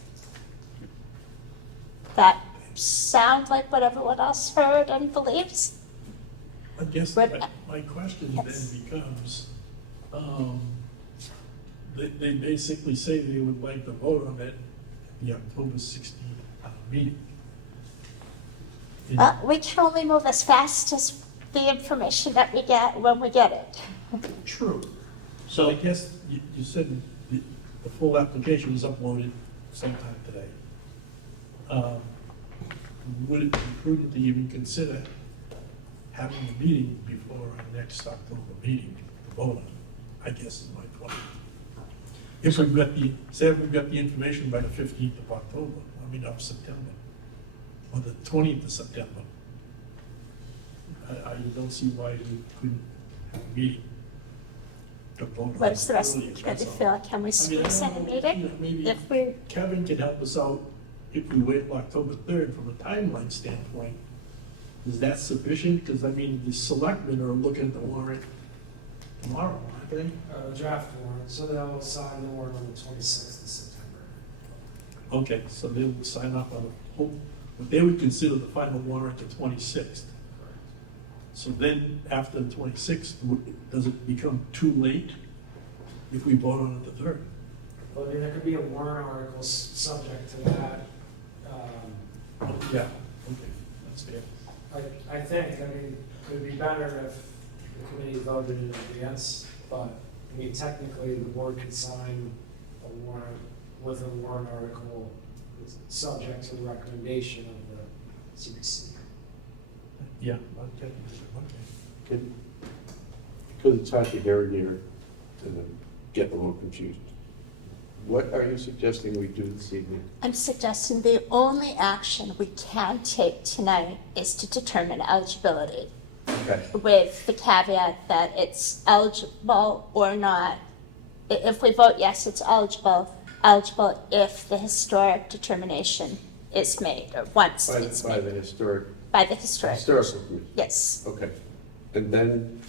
That sound like what everyone else heard and believes? I guess But- my question Yes. then becomes, they basically say they would like to vote on it at the October 16th meeting. We can only move as fast as the information that we get when we get it. True. So I guess you said the full application was uploaded sometime today. Would it be prudent to even consider having a meeting before our next October meeting to vote on it? I guess is my point. If we've got we've got the information by the 15th of October, of September, or the 20th of September, I don't see why we couldn't have a meeting to vote on it. What does the rest of the earlier, committee that's all. feel? Can we I mean, I squeeze in a don't know, meeting? maybe If we, Kevin can help us out if we wait till October 3rd from a timeline standpoint. Is that sufficient? Because, the selectmen are looking at the warrant tomorrow, aren't they? Draft warrant, so they'll sign the warrant on the 26th of September. Okay, so they'll sign up on what they would consider the final warrant the 26th. So then, after the 26th, does it become too late if we vote on it the 3rd? Well, there could be a warrant article subject to that. Yeah, okay, that's fair. I think, it would be better if the committee voted in advance, but, technically, the board could sign a warrant with a warrant article subject to the recommendation of the CBC. Yeah, okay. Because it's hard to hear in here and get a little confused. What are you suggesting we do this evening? I'm suggesting the only action we can take tonight is to determine eligibility Okay. with the caveat that it's eligible or not. If we vote yes, it's eligible if the historic determination is made, or once it's By the made, historical historical. committee? Yes. Okay. And then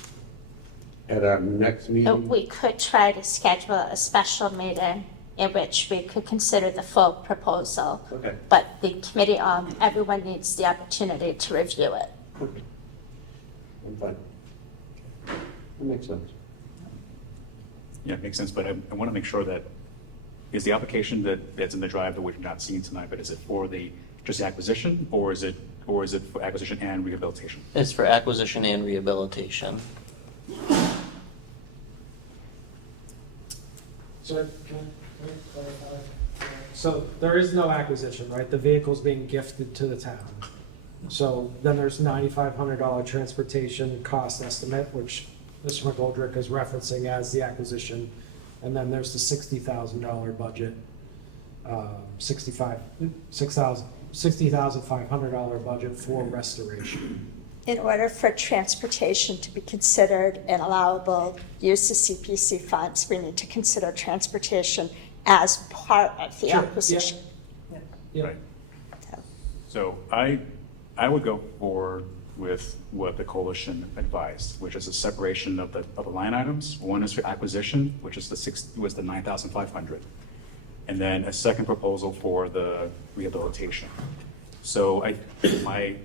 at our next meeting? We could try to schedule a special meeting in which we could consider the full proposal. Okay. But the committee, everyone needs the opportunity to review it. Okay. I'm fine. That makes sense. Yeah, it makes sense, but I want to make sure that, is the application that's in the drive that we've not seen tonight, but is it for just the acquisition, or is it for acquisition and rehabilitation? It's for acquisition and rehabilitation. So, can I clarify? So there is no acquisition, right? The vehicle's being gifted to the town. So then there's $9,500 transportation cost estimate, which Mr. McGoldrick is referencing as the acquisition. And then there's the $60,000 budget, $60,500 budget for restoration. In order for transportation to be considered an allowable use of CPC funds, we need to consider transportation as part of the Sure, yeah. acquisition. Yeah. Right. So I would go forward with what the coalition advised, which is a separation of the line items. One is for acquisition, which is the 9,500, and then a second proposal for the rehabilitation. So my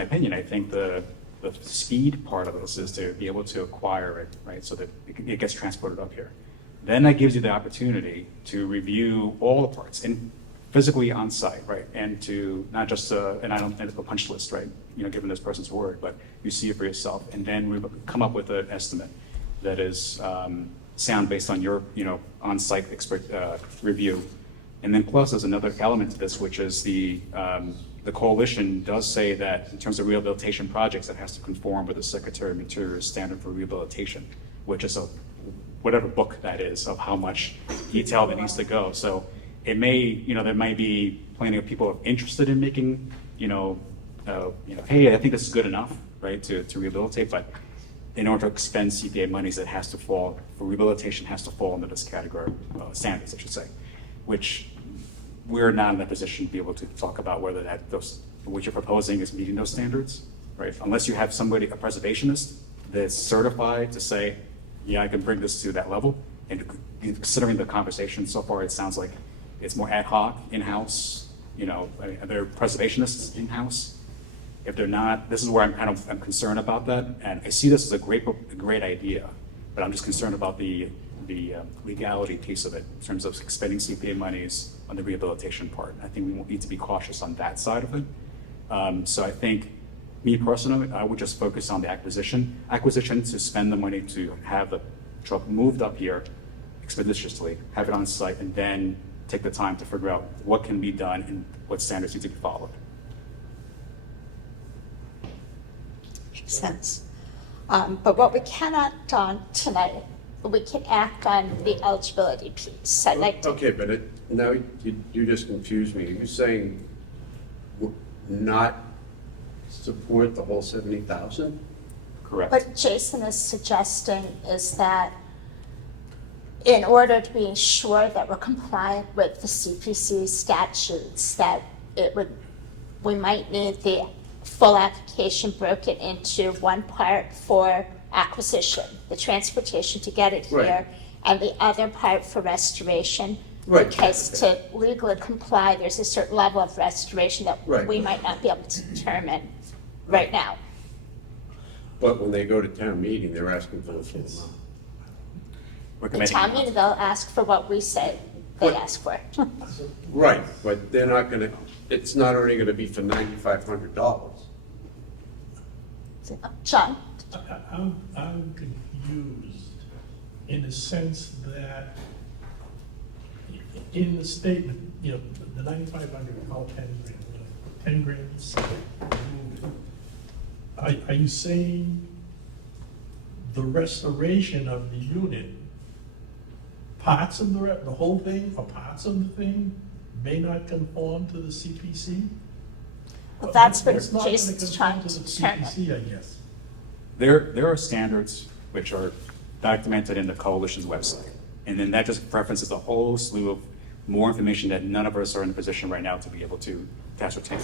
opinion, I think the speed part of this is to be able to acquire it, right, so that it gets transported up here. Then that gives you the opportunity to review all the parts and physically on site, right, and to not just and I don't think a punch list, right, given this person's word, but you see it for yourself, and then we come up with an estimate that is sound based on your on-site expert review, and then plus there's another element to this, which is the coalition does say that in terms of rehabilitation projects, it has to conform with the Secretary of Interior's standard for rehabilitation, which is whatever book that is of how much detail that needs to go. So it may, there might be plenty of people interested in making, hey, I think this is good enough, right, to rehabilitate, but in order to expend CPA monies, it has to fall, for rehabilitation has to fall under this category, standards, I should say, which we're not in a position to be able to talk about whether what you're proposing is meeting those standards, right? Unless you have somebody, a preservationist, that's certified to say, yeah, I can bring this to that level. And considering the conversation so far, it sounds like it's more ad hoc, in-house, are there preservationists in-house? If they're not, this is where I'm concerned about that. And I see this as a great idea, but I'm just concerned about the legality piece of it in terms of expending CPA monies on the rehabilitation part. I think we need to be cautious on that side of it. So I think, me personally, I would just focus on the acquisition to spend the money to have the truck moved up here expeditiously, have it on site, and then take the time to figure out what can be done and what standards need to be followed. Makes sense. But what we cannot do tonight, we can act on the eligibility piece. I'd like to. Okay, but now you just confused me. You're saying not support the whole 70,000? Correct. What Jason is suggesting is that in order to be sure that we're compliant with the CPC statutes, that we might need the full application broken into one part for acquisition, the transportation to get it here, Right. and the other part for restoration. Right. Because to legally comply, there's a certain level of restoration that Right. we might not be able to determine right now. But when they go to town meeting, they're asking for the full amount. The town meeting, they'll ask for what we say they ask for. Right, but they're not gonna, it's not only gonna be for $9,500. John? I'm confused in the sense that in the statement, the 9,500, call 10 grand, 10 grand. Are you saying the restoration of the unit, parts of the whole thing or parts of the thing may not conform to the CPC? Well, that's what What's not gonna Jason's conform trying to the determine. CPC, I guess. There are standards which are documented in the coalition's website. And then that just references a whole slew of more information that none of us are in a position right now to be able to ascertain.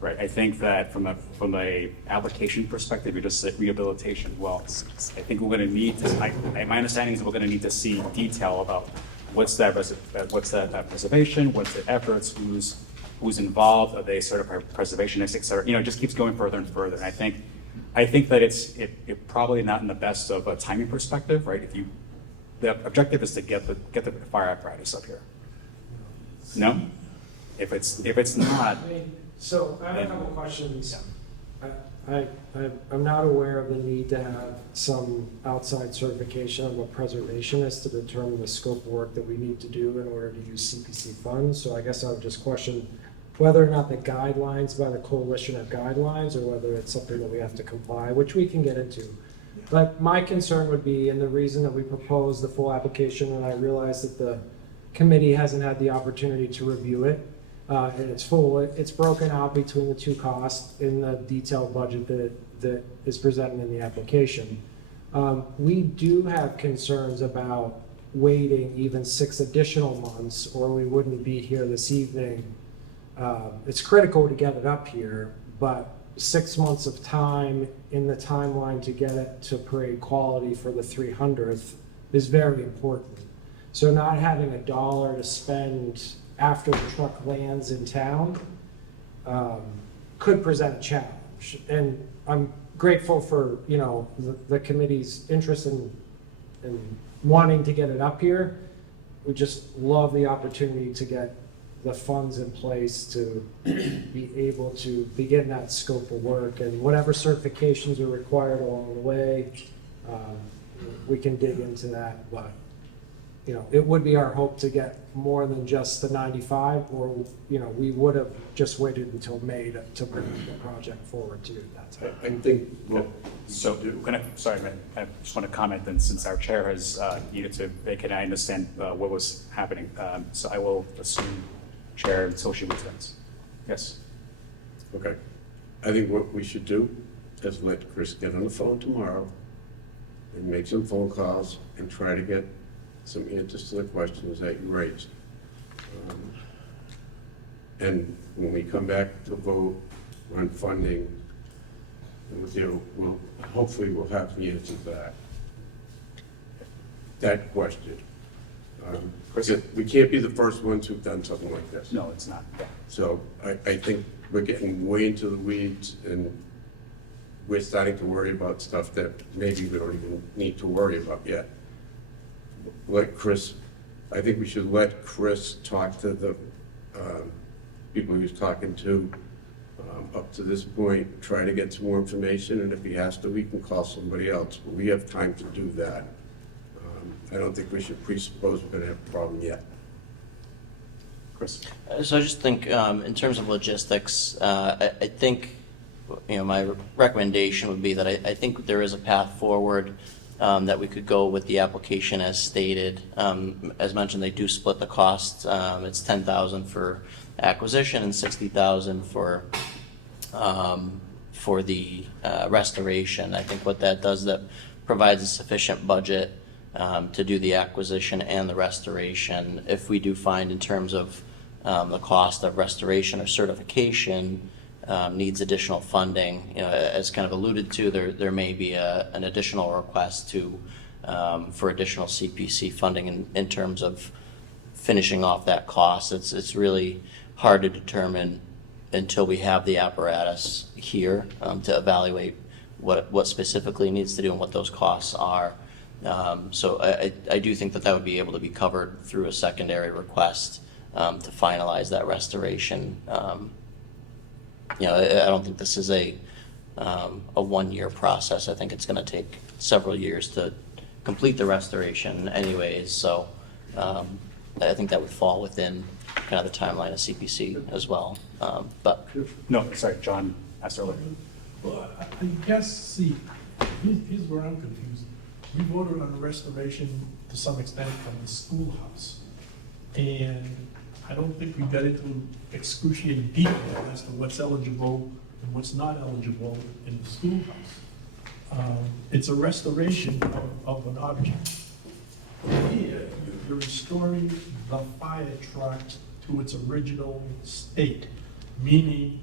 Right, I think that from a application perspective, you just said rehabilitation. Well, I think we're going to need to. My understanding is we're going to need to see detail about what's that preservation, what's the efforts, who's involved, are they certified preservationists, et cetera. It just keeps going further and further. And I think I think that it probably not in the best of a timing perspective, right? The objective is to get the fire apparatus up here. No? If it's not, I mean, so I have a couple questions. I'm not aware of the need to have some outside certification of a preservationist to determine the scope of work that we need to do in order to use CPC funds. So I guess I would just question whether or not the guidelines by the coalition are guidelines, or whether it's something that we have to comply, which we can get into. But my concern would be, and the reason that we proposed the full application, and I realize that the committee hasn't had the opportunity to review it, and it's broken out between the two costs in the detailed budget that is presented in the application. We do have concerns about waiting even 6 additional months, or we wouldn't be here this evening. It's critical to get it up here, but 6 months of time in the timeline to get it to parade quality for the 300th is very important. So not having $1 to spend after the truck lands in town could present a challenge. And I'm grateful for, the committee's interest in wanting to get it up here. We just love the opportunity to get the funds in place to be able to begin that scope of work, and whatever certifications are required along the way, we can dig into that. But it would be our hope to get more than just the 95, or we would have just waited until May to bring the project forward to that time. I think, well, so, sorry, I just want to comment then, since our chair has needed to vacate, I understand what was happening. So I will assume chair until she returns. Yes. okay. I think what we should do is let Chris get on the phone tomorrow and make some phone calls and try to get some answers to the questions that you raised. And when we come back to vote on funding, hopefully we'll have the answer to that question. Because we can't be the first ones who've done something like this. No, it's not. Yeah. So I think we're getting way into the weeds, and we're starting to worry about stuff that maybe we don't even need to worry about yet. I think we should let Chris talk to the people he was talking to up to this point, try to get some more information, and if he has to, we can call somebody else. But we have time to do that. I don't think we should presuppose we're going to have a problem yet. Chris? So I just think, in terms of logistics, I think, my recommendation would be that I think there is a path forward that we could go with the application as stated. As mentioned, they do split the costs. It's $10,000 for acquisition and $60,000 for the restoration. I think what that does, that provides a sufficient budget to do the acquisition and the restoration. If we do find, in terms of the cost of restoration or certification, needs additional funding, as kind of alluded to, there may be an additional request for additional CPC funding in terms of finishing off that cost. It's really hard to determine until we have the apparatus here to evaluate what specifically needs to do and what those costs are. So I do think that would be able to be covered through a secondary request to finalize that restoration. I don't think this is a 1-year process. I think it's going to take several years to complete the restoration anyways. So I think that would fall within kind of the timeline of CPC as well. But No, sorry, John asked earlier. Well, I guess, see, here's where I'm confused. We voted on the restoration to some extent from the schoolhouse. And I don't think we got into excruciating detail as to what's eligible and what's not eligible in the schoolhouse. It's a restoration of an object. Here, you're restoring the fire truck to its original state, meaning,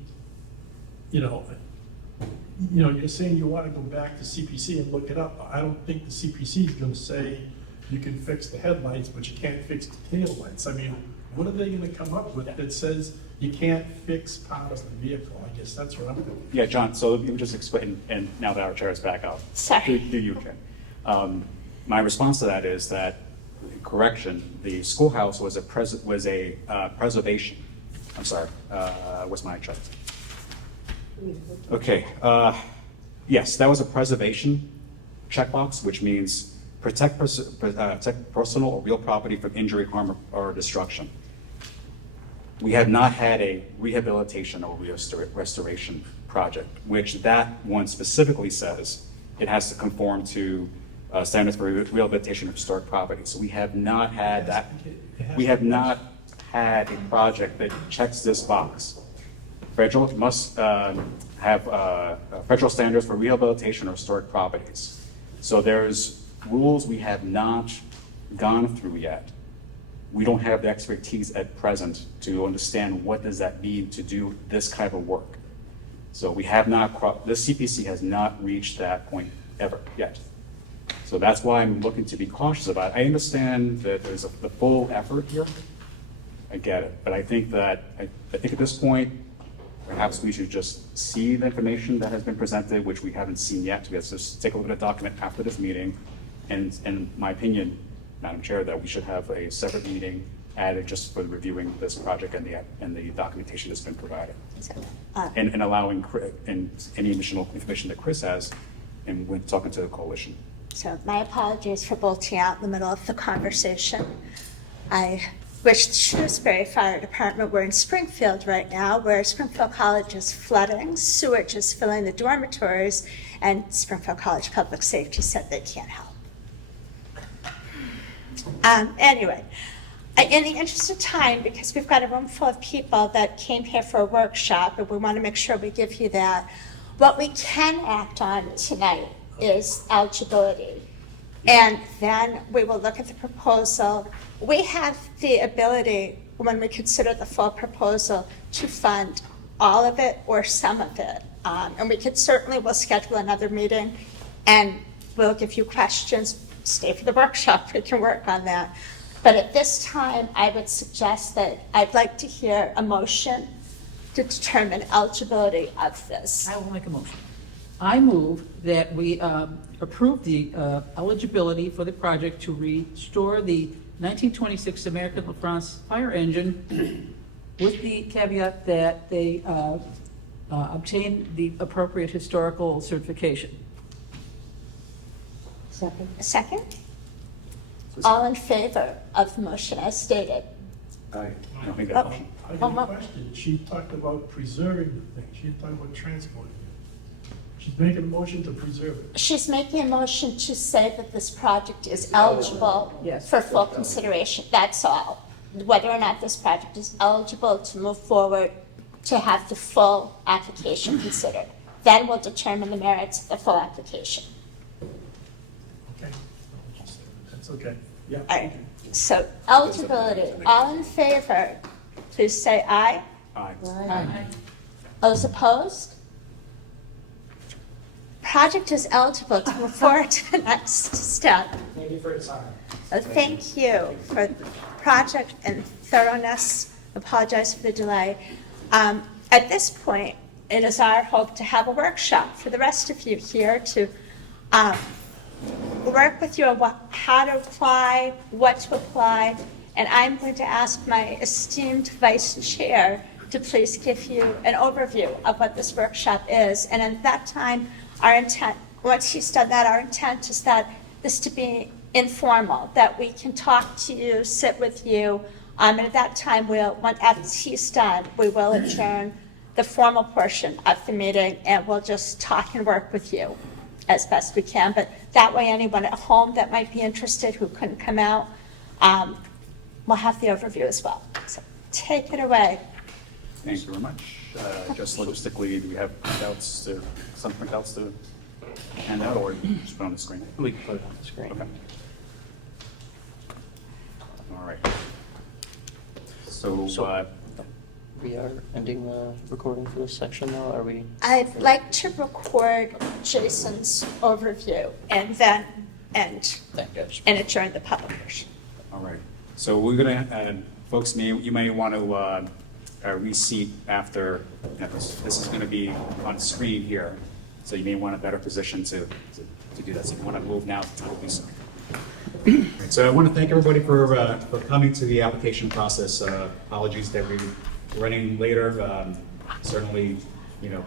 you're saying you want to go back to CPC and look it up. I don't think the CPC is going to say you can fix the headlights, but you can't fix the taillights. I mean, what are they gonna come up with that says you can't fix part of the vehicle? I guess that's what I'm thinking. Yeah, John, so let me just explain, and now that our chair is back out. Sorry. Do you, Jen? My response to that is that, correction, the schoolhouse was a preservation. I'm sorry, what's my check? Okay, yes, that was a preservation checkbox, which means protect personal or real property from injury, harm, or destruction. We have not had a rehabilitation or restoration project, which that one specifically says it has to conform to standards for rehabilitation of historic property. So we have not had that. We have not had a project that checks this box. Federal must have federal standards for rehabilitation of historic properties. So there's rules we have not gone through yet. We don't have the expertise at present to understand what does that mean to do this kind of work. So we have not, this CPC has not reached that point ever yet. So that's why I'm looking to be cautious about it. I understand that there's the full effort here. I get it, but I think that, I think at this point, perhaps we should just see the information that has been presented, which we haven't seen yet. Let's just take a look at the document after this meeting. And in my opinion, Madam Chair, that we should have a separate meeting added just for reviewing this project and the documentation that's been provided. And allowing and any additional information that Chris has, and when talking to the coalition. So my apologies for bolting out in the middle of the conversation. I wish the Shrewsbury Fire Department were in Springfield right now, where Springfield College is flooding, sewage is filling the dormitories, and Springfield College Public Safety said they can't help. Anyway, in the interest of time, because we've got a room full of people that came here for a workshop, and we want to make sure we give you that, what we can act on tonight is eligibility. And then we will look at the proposal. We have the ability, when we consider the full proposal, to fund all of it or some of it. And we could certainly, we'll schedule another meeting and we'll give you questions. Stay for the workshop, we can work on that. But at this time, I would suggest that I'd like to hear a motion to determine eligibility of this. I will make a motion. I move that we approve the eligibility for the project to restore the 1926 American LaFrance fire engine with the caveat that they obtain the appropriate historical certification. A second? All in favor of the motion as stated? Aye. I don't think that motion. I got a question. She talked about preserving the thing. She didn't talk about transporting it. She's making a motion to preserve it. She's making a motion to say that this project is eligible for full consideration. That's all. Whether or not this project is eligible to move forward to have the full application considered. Then we'll determine the merits of the full application. Okay. That's okay. Yeah. All right. So eligibility, all in favor, please say aye. Aye. Aye. Those opposed? Project is eligible to move forward to the next step. Thank you for your time. Thank you for the project and thoroughness. Apologize for the delay. At this point, it is our hope to have a workshop for the rest of you here to work with you on how to apply, what to apply, and I'm going to ask my esteemed vice chair to please give you an overview of what this workshop is. And at that time, our intent, once she's done that, our intent is that this to be informal, that we can talk to you, sit with you, and at that time, after he's done, we will adjourn the formal portion of the meeting, and we'll just talk and work with you as best we can. But that way, anyone at home that might be interested who couldn't come out, we'll have the overview as well. So take it away. Thank you very much. Just logistically, do we have some printouts to hand out, or just put on the screen? We can put it on the screen. Okay. All right. So, We are ending the recording for this section now, are we? I'd like to record Jason's overview, and then and Thank you. adjourn the public portion. All right, so we're gonna, folks, you may want to reseat after, this is gonna be on screen here, so you may want a better position to do that. So if you want to move now, do so. So I want to thank everybody for coming to the application process. Apologies that we're running later. Certainly,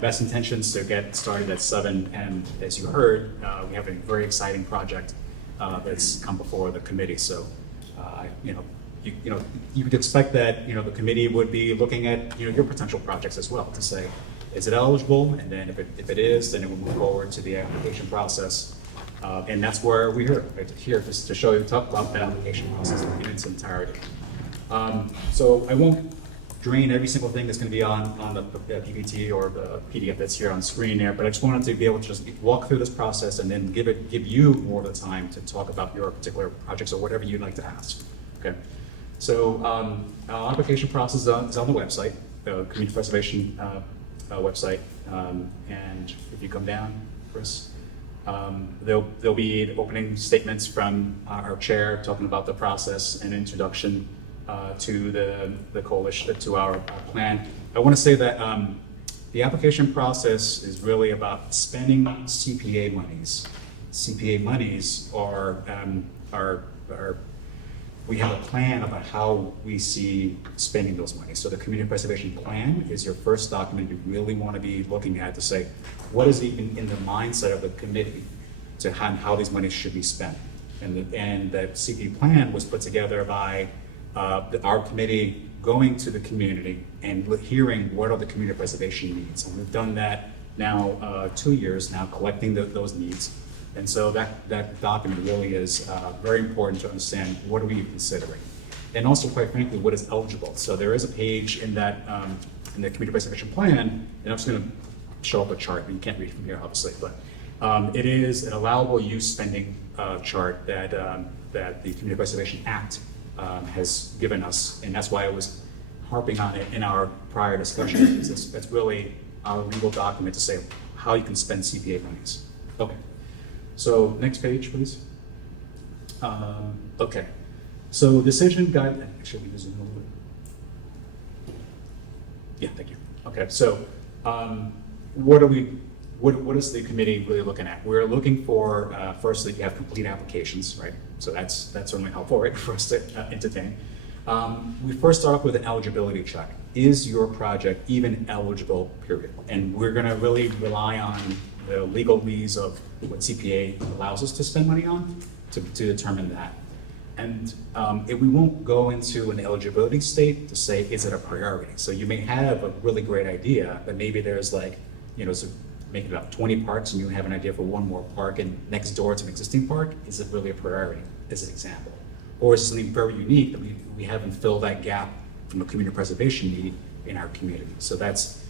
best intentions to get started at 7, and as you heard, we have a very exciting project that's come before the committee. So, you could expect that the committee would be looking at your potential projects as well to say, is it eligible? And then if it is, then it will move forward to the application process. And that's where we're here just to show you, talk about the application process in its entirety. So I won't drain every single thing that's going to be on the PPT or the PDF that's here on screen there, but I just wanted to be able to just walk through this process and then give you more of the time to talk about your particular projects or whatever you'd like to ask. Okay. So our application process is on the website, the Community Preservation website, and if you come down, Chris. There'll be opening statements from our chair talking about the process and introduction to the coalition, to our plan. I want to say that the application process is really about spending CPA monies. CPA monies are we have a plan about how we see spending those monies. So the community preservation plan is your first document you really want to be looking at to say, what is even in the mindset of the committee to how these monies should be spent? And the CP plan was put together by our committee going to the community and hearing what are the community preservation needs. And we've done that now 2 years now, collecting those needs. And so that document really is very important to understand what are we considering. And also, quite frankly, what is eligible. So there is a page in that in the community preservation plan, and I'm just going to show up a chart, but you can't read it from here, obviously, but it is an allowable use spending chart that the Community Preservation Act has given us, and that's why I was harping on it in our prior discussion. It's really our legal document to say how you can spend CPA monies. Okay, so next page, please. Okay, so decision guide. Actually, we zoom a little bit. Yeah, thank you. Okay, so what is the committee really looking at? We're looking for, firstly, you have complete applications, right? So that's certainly helpful, right, for us to entertain. We first start off with an eligibility check. Is your project even eligible, period? And we're gonna really rely on the legalese of what CPA allows us to spend money on to determine that. And we won't go into an eligibility state to say, is it a priority? So you may have a really great idea, but maybe there's so make it up 20 parks and you have an idea for one more park and next door to an existing park. Is it really a priority, as an example? Or is it something very unique that we haven't filled that gap from a community preservation need in our community? So that's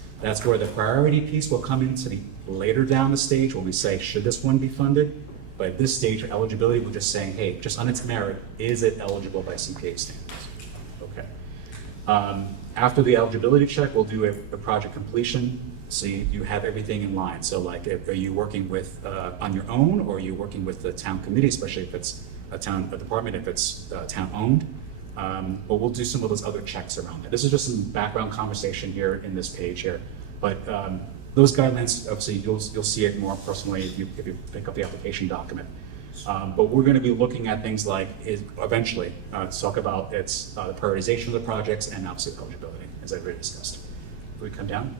where the priority piece will come into the later down the stage when we say, should this one be funded? But at this stage, for eligibility, we're just saying, hey, just on its merit, is it eligible by CPA standards? Okay. After the eligibility check, we'll do a project completion. So you have everything in line. So like, are you working with on your own, or are you working with the town committee, especially if it's a department, if it's town owned? But we'll do some of those other checks around that. This is just some background conversation here in this page here. But those guidelines, obviously, you'll see it more personally if you pick up the application document. But we're going to be looking at things like eventually to talk about the prioritization of the projects and obviously eligibility, as I've already discussed. Can we come down?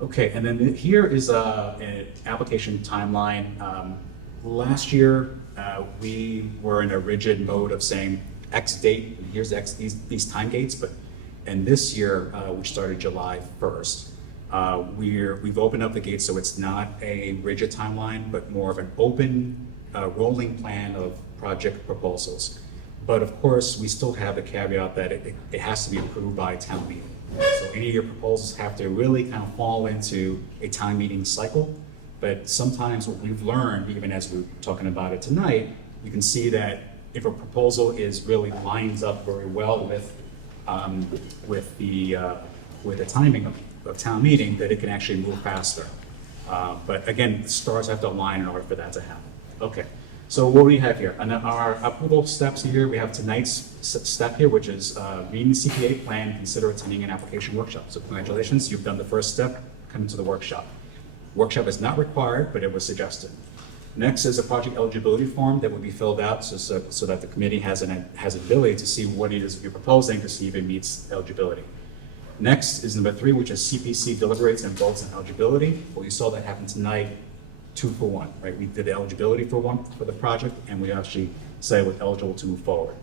Okay, and then here is an application timeline. Last year, we were in a rigid mode of saying X date, and here's these time gates, and this year, which started July 1st, we've opened up the gates so it's not a rigid timeline, but more of an open, rolling plan of project proposals. But of course, we still have the caveat that it has to be approved by town meeting. So any of your proposals have to really kind of fall into a town meeting cycle. But sometimes what we've learned, even as we're talking about it tonight, you can see that if a proposal really lines up very well with the timing of town meeting, that it can actually move faster. But again, the stars have to align in order for that to happen. Okay, so what we have here, and our approval steps here, we have tonight's step here, which is reading the CPA plan, consider attending an application workshop. So congratulations, you've done the first step, come to the workshop. Workshop is not required, but it was suggested. Next is a project eligibility form that will be filled out so that the committee has ability to see what it is you're proposing to see if it meets eligibility. Next is number 3, which is CPC deliberates and votes on eligibility. Well, you saw that happen tonight, 2 for 1, right? We did eligibility for the project, and we actually say we're eligible to move forward.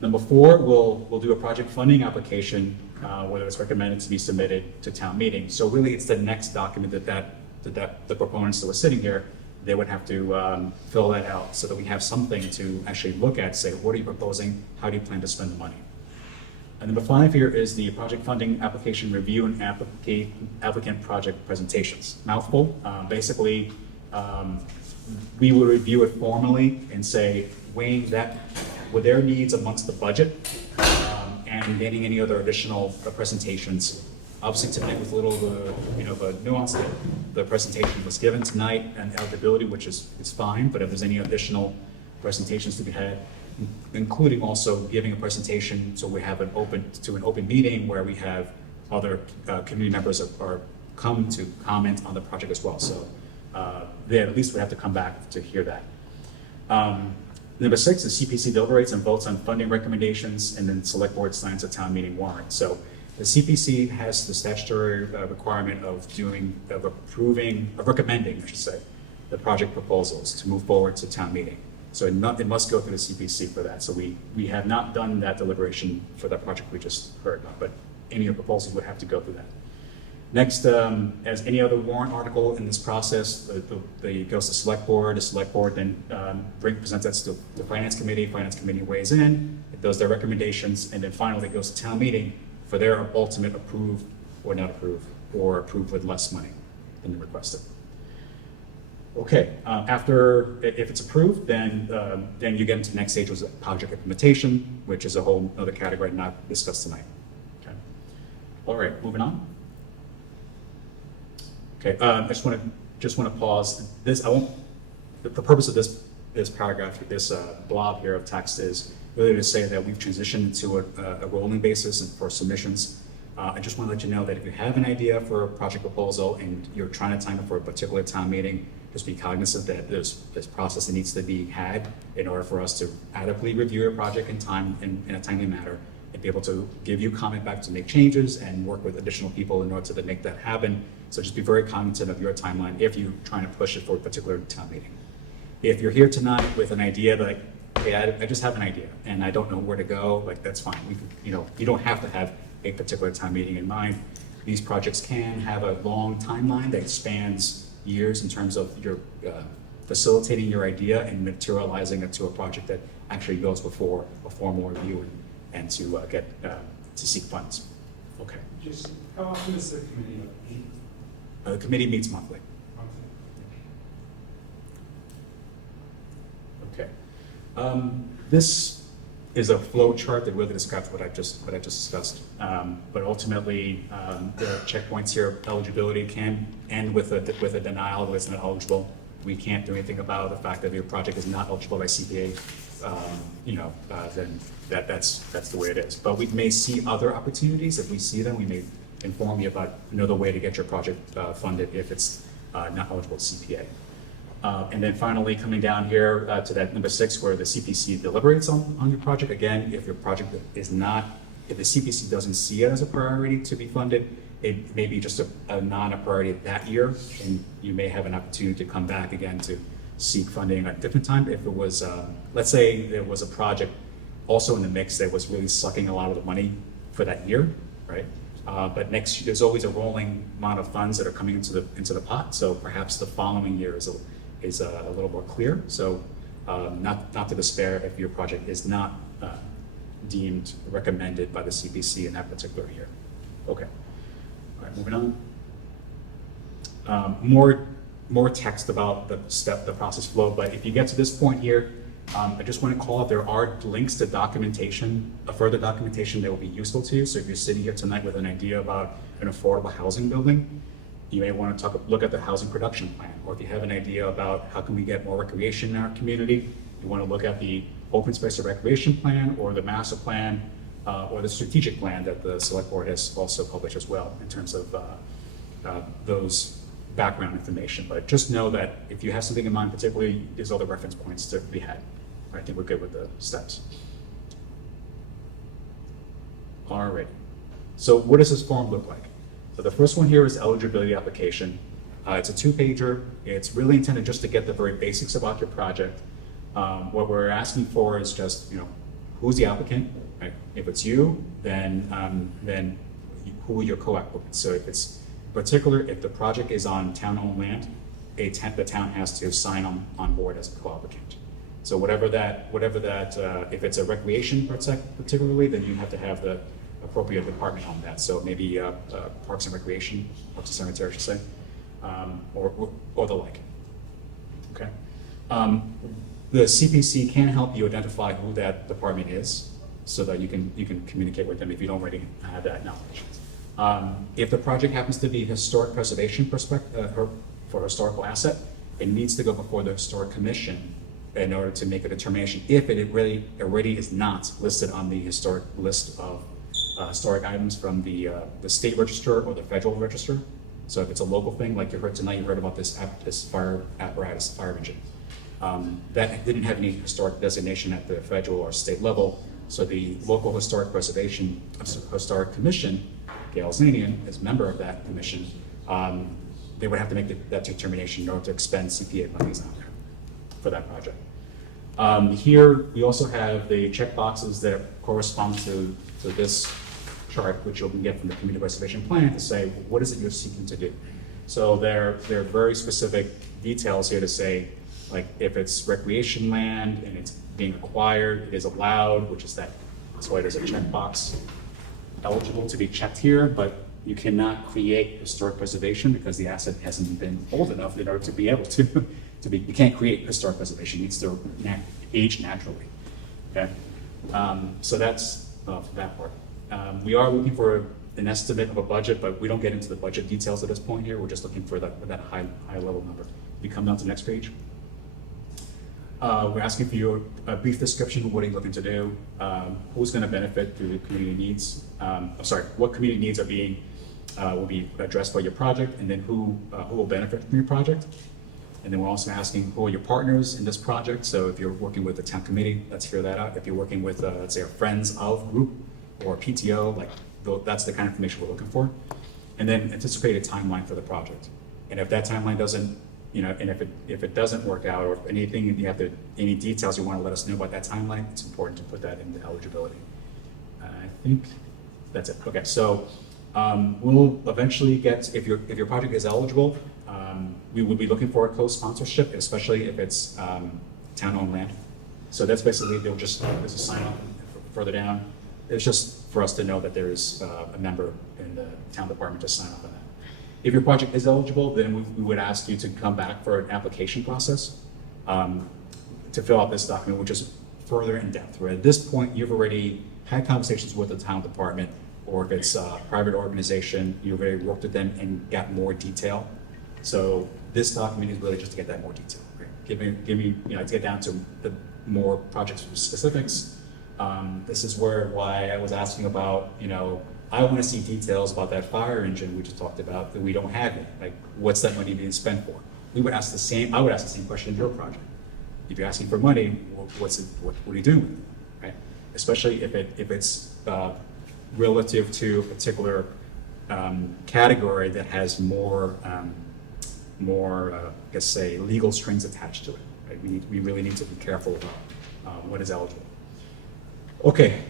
Number 4, we'll do a project funding application, whether it's recommended to be submitted to town meeting. So really, it's the next document that the proponents that were sitting here, they would have to fill that out so that we have something to actually look at, say, what are you proposing? How do you plan to spend the money? And number 5 here is the project funding application review and applicant project presentations. Mouthful. Basically, we will review it formally and say, weighing that with their needs amongst the budget and getting any other additional presentations. Obviously tonight was a little of a nuance that the presentation was given tonight and eligibility, which is fine, but if there's any additional presentations to be had, including also giving a presentation so we have an open meeting where we have other community members are come to comment on the project as well. So there at least we have to come back to hear that. Number 6 is CPC deliberates and votes on funding recommendations, and then select board signs a town meeting warrant. So the CPC has the statutory requirement of recommending, I should say, the project proposals to move forward to town meeting. So it must go through the CPC for that. So we have not done that deliberation for that project we just heard about, but any of the proposals would have to go through that. Next, as any other warrant article in this process, it goes to select board. The select board then presents that to the finance committee. Finance committee weighs in, it does their recommendations, and then finally it goes to town meeting for their ultimate approve or not approve, or approve with less money than requested. Okay, if it's approved, then you get into the next stage, was project implementation, which is a whole other category not discussed tonight. Okay. All right, moving on. Okay, I just want to pause this. The purpose of this paragraph, this blob here of text is really to say that we've transitioned to a rolling basis and for submissions. I just want to let you know that if you have an idea for a project proposal and you're trying to time it for a particular town meeting, just be cognizant that there's this process that needs to be had in order for us to adequately review your project in a timely manner, and be able to give you comment back to make changes and work with additional people in order to make that happen. So just be very cognizant of your timeline if you're trying to push it for a particular town meeting. If you're here tonight with an idea like, hey, I just have an idea and I don't know where to go, like that's fine. You don't have to have a particular town meeting in mind. These projects can have a long timeline that spans years in terms of your facilitating your idea and materializing it to a project that actually goes before a formal review and to get to seek funds. Okay. Just how often does the committee meet? The committee meets monthly. Okay. This is a flow chart that really describes what I just discussed. But ultimately, there are checkpoints here. Eligibility can end with a denial if it's not eligible. We can't do anything about the fact that your project is not eligible by CPA. Then that's the way it is. But we may see other opportunities. If we see them, we may inform you about another way to get your project funded if it's not eligible to CPA. And then finally, coming down here to that number 6, where the CPC deliberates on your project. Again, if your project is not, if the CPC doesn't see it as a priority to be funded, it may be just a non-priority that year, and you may have an opportunity to come back again to seek funding at a different time. If it was, let's say there was a project also in the mix that was really sucking a lot of the money for that year, right? But next, there's always a rolling amount of funds that are coming into the pot. So perhaps the following year is a little more clear. So not to despair if your project is not deemed recommended by the CPC in that particular year. Okay. All right, moving on. More text about the process flow, but if you get to this point here, I just want to call out there are links to documentation, further documentation that will be useful to you. So if you're sitting here tonight with an idea about an affordable housing building, You may want to look at the housing production plan, or if you have an idea about how can we get more recreation in our community, you want to look at the open space and recreation plan, or the master plan, or the strategic plan that the select board has also published as well in terms of those background information. But just know that if you have something in mind, particularly, there's other reference points to be had. I think we're good with the steps. All right. So what does this form look like? So the first one here is eligibility application. It's a 2-pager. It's really intended just to get the very basics about your project. What we're asking for is just, who's the applicant, right? If it's you, then who are your co-applicants? So if it's particular, if the project is on town-owned land, the town has to sign on board as a co-applicant. So whatever that, if it's a recreation particularly, then you have to have the appropriate department on that. So maybe Parks and Recreation, Parks and Cemetery, I should say, or the like. Okay. The CPC can help you identify who that department is, so that you can communicate with them if you don't already have that knowledge. If the project happens to be historic preservation for historical asset, it needs to go before the Historic Commission in order to make a determination if it really already is not listed on the historic list of historic items from the state register or the federal register. So if it's a local thing, like you heard tonight, you heard about this fire apparatus, fire engine. That didn't have any historic designation at the federal or state level. So the local historic preservation, historic commission, Gail Zanian, as a member of that commission, they would have to make that determination in order to expend CPA monies on there for that project. Here, we also have the check boxes that correspond to this chart, which you can get from the community preservation plan to say, what is it you're seeking to do? So there are very specific details here to say, like if it's recreation land and it's being acquired, it is allowed, that's why there's a checkbox eligible to be checked here, but you cannot create historic preservation because the asset hasn't been old enough in order to be able to be, you can't create historic preservation, it needs to age naturally, okay? So that's that part. We are looking for an estimate of a budget, but we don't get into the budget details at this point here. We're just looking for that high level number. We come down to the next page. We're asking for your brief description of what are you looking to do, who's going to benefit through the community needs. What community needs are will be addressed by your project, and then who will benefit from your project. And then we're also asking who are your partners in this project. So if you're working with the town committee, let's hear that out. If you're working with, let's say, a friends of group or a PTO, that's the kind of information we're looking for. And then anticipate a timeline for the project. And if that timeline doesn't, and if it doesn't work out, or if anything, any details you want to let us know about that timeline, it's important to put that into eligibility. I think that's it. Okay, so we'll eventually get, if your project is eligible, we will be looking for a co-sponsorship, especially if it's town-owned land. So that's basically, there's a sign-up further down. It's just for us to know that there is a member in the town department to sign up on that. If your project is eligible, then we would ask you to come back for an application process to fill out this document, which is further in depth. Where at this point, you've already had conversations with the town department, or if it's a private organization, you've already worked with them and got more detail. So this document is really just to get that more detail. Right? Give me, to get down to the more project specifics. This is why I was asking about, I want to see details about that fire engine we just talked about that we don't have yet. Like, what's that money being spent for? I would ask the same question in your project. If you're asking for money, what are you doing with it, right? Especially if it's relative to a particular category that has more, legal strings attached to it. Right? We really need to be careful about what is eligible. Okay,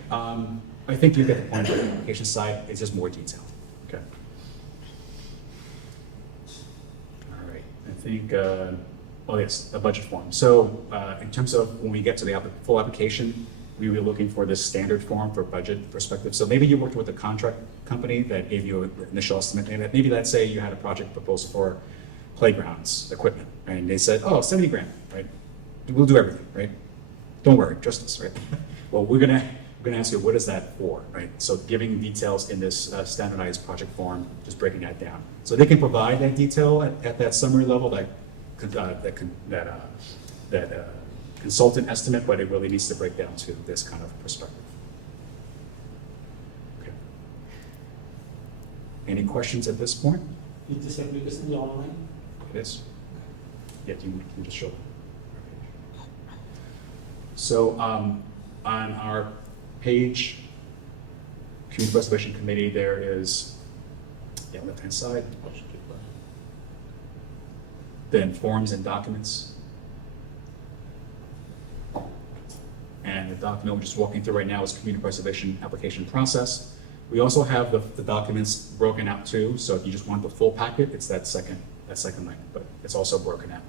I think you get the point on the application side. It's just more detail. Okay. All right. I think. Yes, a budget form. So in terms of when we get to the full application, we were looking for this standard form for budget perspective. So maybe you worked with a contract company that gave you an initial estimate. Maybe let's say you had a project proposal for playgrounds equipment, right? And they said, oh, 70 grand, right? We'll do everything, right? Don't worry, just this, right? Well, we're I'm gonna ask you, what is that for, right? So giving details in this standardized project form, just breaking that down. So they can provide that detail at that summary level, that consultant estimate, but it really needs to break down to this kind of perspective. Okay. Any questions at this point? You disagree with the online? It is? Yeah, you can just show them. So on our page, Community Preservation Committee, there is, yeah, left-hand side, then forms and documents. And the document we're just walking through right now is Community Preservation Application Process. We also have the documents broken out too, so if you just want the full packet, it's that second line, but it's also broken out.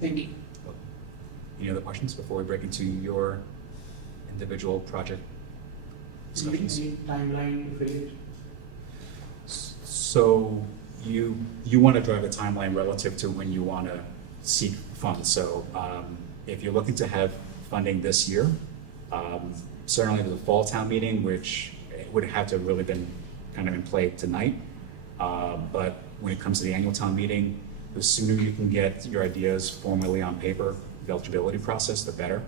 Thank you. Any other questions before we break into your individual project discussions? Any timeline for it? So you want to drive a timeline relative to when you want to seek funds. So if you're looking to have funding this year, certainly the fall town meeting, which would have to really been kind of in play tonight. But when it comes to the annual town meeting, the sooner you can get your ideas formally on paper, the eligibility process, the better.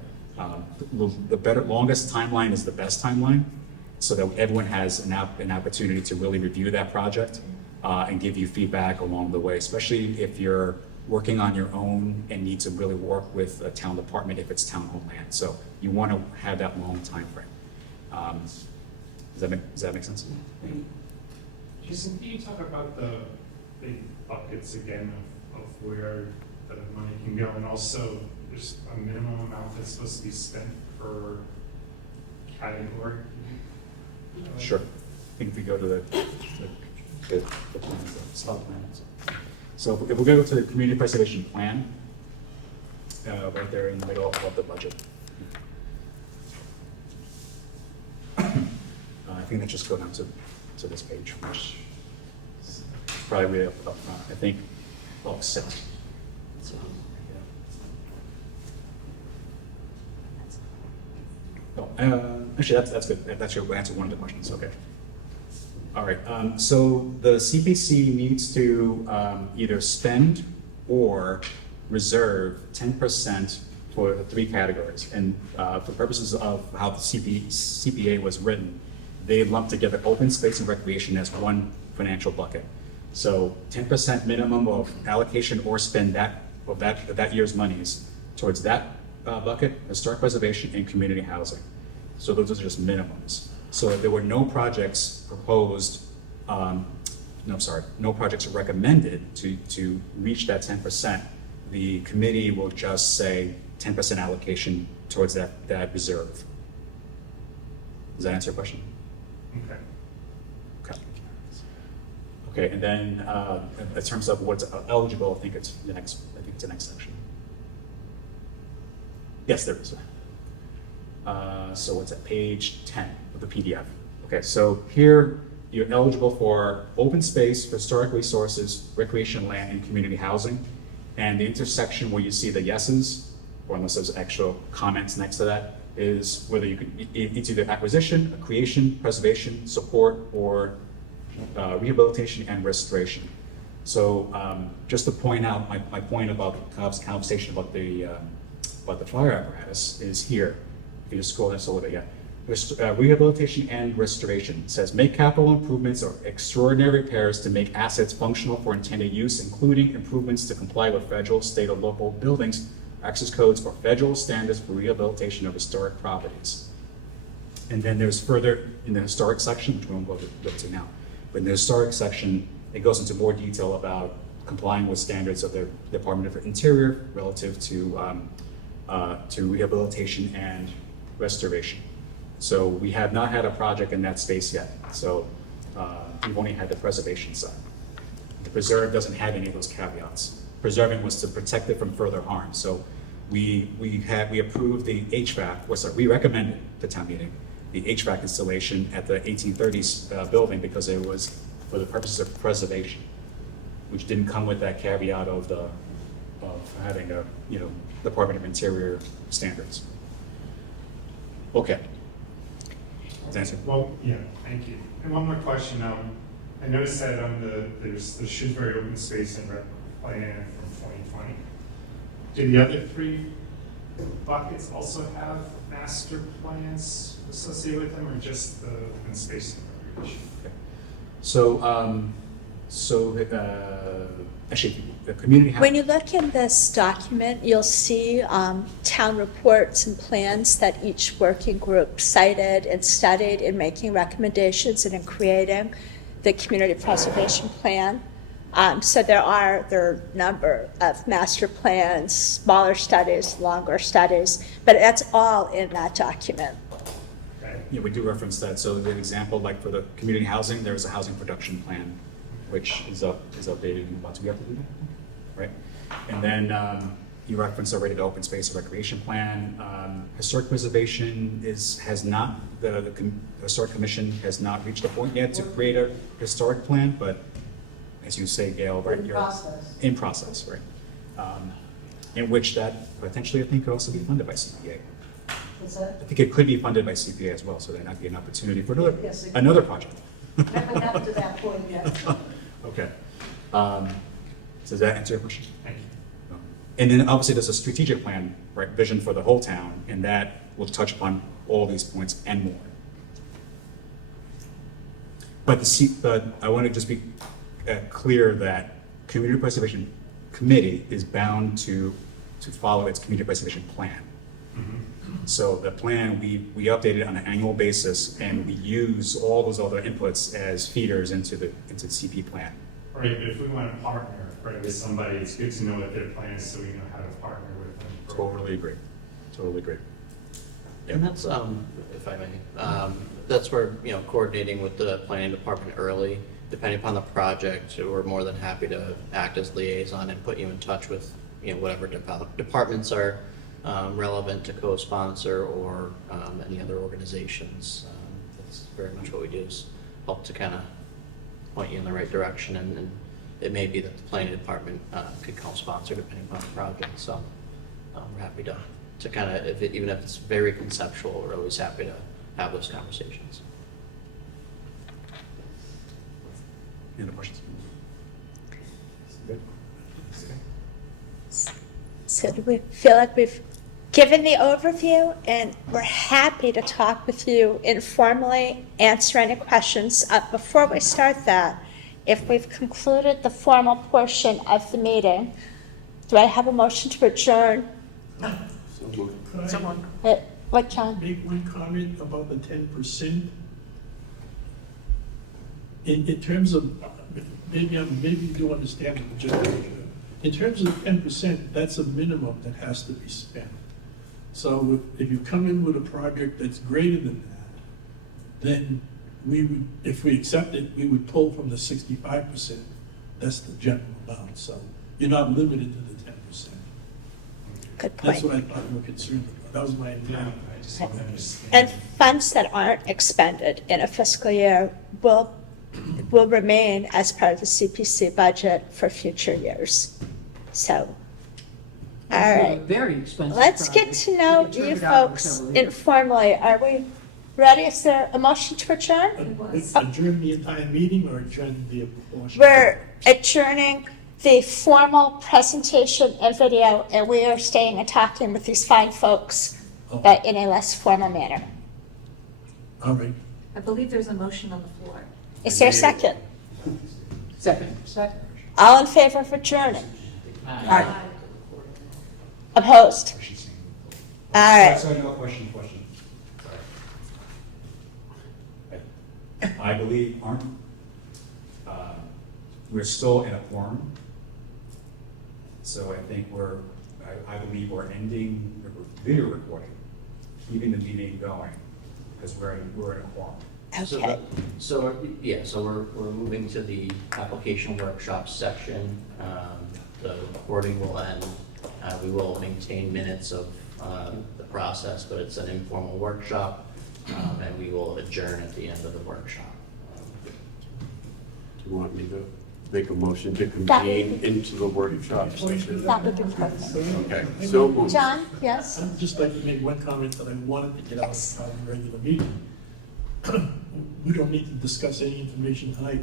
The better, longest timeline is the best timeline, so that everyone has an opportunity to really review that project and give you feedback along the way, especially if you're working on your own and need to really work with a town department if it's town homeland. So you want to have that long time frame. Does that make sense? Jason, can you talk about the big buckets again of where the money can go, and also there's a minimum amount that's supposed to be spent per category? Sure. I think if we go to the plans, the slot plans. So if we go to the community preservation plan, right there in the middle of the budget. I think let's just go down to this page, which is probably way up front. I think, oh, 6. Oh, actually, that's good. That's your answer one of the questions. Okay. All right. So the CPC needs to either spend or reserve 10% for the 3 categories. And for purposes of how the CPA was written, they lumped together open space and recreation as one financial bucket. So 10% minimum of allocation or spend of that year's monies towards that bucket, historic preservation and community housing. So those are just minimums. So there were no projects proposed, no projects recommended to reach that 10%. The committee will just say 10% allocation towards that reserve. Does that answer your question? Okay. Okay. Okay, and then in terms of what's eligible, I think it's the next section. Yes, there is. So it's at page 10 of the PDF. Okay, so here you're eligible for open space, historic resources, recreation land, and community housing. And the intersection where you see the yeses, or unless there's actual comments next to that, is whether you could, it's either acquisition, creation, preservation, support, or rehabilitation and restoration. So just to point out my point about Cobb's conversation about the fire apparatus is here. If you just scroll this a little bit, yeah. Rehabilitation and restoration says make capital improvements or extraordinary repairs to make assets functional for intended use, including improvements to comply with federal, state, or local buildings, access codes, or federal standards for rehabilitation of historic properties. And then there's further in the historic section, which we won't go to now, but in the historic section, it goes into more detail about complying with standards of the Department of Interior relative to rehabilitation and restoration. So we have not had a project in that space yet. So we've only had the preservation side. The preserve doesn't have any of those caveats. Preserving was to protect it from further harm. So we approved the HVAC, we recommended to town meeting the HVAC installation at the 1830s building because it was for the purposes of preservation, which didn't come with that caveat of having a Department of Interior standards. Okay. Does that answer? Well, yeah, thank you. And one more question, I noticed that there's the Shrewsbury Open Space and Rec Plan from 2020. Do the other three buckets also have master plans associated with them, or just the open space and recreation? So, actually, the community. When you look in this document, you'll see town reports and plans that each working group cited and studied in making recommendations and in creating the community preservation plan. So there are a number of master plans, smaller studies, longer studies, but that's all in that document. Yeah, we do reference that. So an example, like for the community housing, there is a housing production plan, which is updated in about 2 years, right? And then you reference already the open space and recreation plan. Historic preservation has not, the Historic Commission has not reached a point yet to create a historic plan, but as you say, Gail, right? In process, right? In which that potentially, I think, could also be funded by CPA. What's that? I think it could be funded by CPA as well, so that might be an opportunity for Yes, it another project. Haven't gotten to that point yet. Okay. Does that answer your question? Thank you. And then obviously there's a strategic plan, right, vision for the whole town, and that will touch upon all these points and more. But I want to just be clear that Community Preservation Committee is bound to follow its Community Preservation Plan. So the plan, we update it on an annual basis, and we use all those other inputs as feeders into the CP plan. Right, but if we want to partner, right, with somebody, it's good to know what their plan is so we know how to partner with them. Totally agree. Totally agree. And that's, if I may, that's where, coordinating with the planning department early, depending upon the project, we're more than happy to act as liaison and put you in touch with, whatever departments are relevant to co-sponsor or any other organizations. That's very much what we do, is help to kind of point you in the right direction, and it may be that the planning department could co-sponsor depending upon the project. So we're happy to kind of, even if it's very conceptual, we're always happy to have those conversations. Any other questions? Good? So do we feel like we've given the overview, and we're happy to talk with you informally, answer any questions. Before we start that, if we've concluded the formal portion of the meeting, do I have a motion to adjourn? Someone. What, John? Make one comment about the 10%. In terms of, maybe you do understand it, John. In terms of 10%, that's a minimum that has to be spent. So if you come in with a project that's greater than that, then we would, if we accept it, we would pull from the 65%. That's the general amount. So you're not limited to the 10%. Good That's point. what I thought you were concerned about. That was my intent. And funds that aren't expended in a fiscal year will remain as part of the CPC budget for future years. So, all right. Very expensive. Let's get project. to know We can turn you it out in folks several years. informally. Are we ready? Is there a motion to adjourn? Adjourn the entire meeting or adjourn the portion? We're adjourning the formal presentation and video, and we are staying and talking with these fine folks, but in a less formal manner. All right. I believe there's a motion on the floor. Is there a second? Second. All in favor of adjourning? Aye. Opposed? All right. Sorry, no question. I believe, we're still in a quorum. So I think I believe we're ending the video recording, keeping the meeting going, because we're in a quorum. Okay. So we're moving to the application workshop section. The recording will end. We will maintain minutes of the process, but it's an informal workshop, and we will adjourn at the end of the workshop. Do you want me to make a motion to That convene would be- into the workshop session. That would be perfect. Okay, so moved. John, yes? I'd just like to make one comment that I wanted to get out of the regular meeting. We don't need to discuss any information tonight.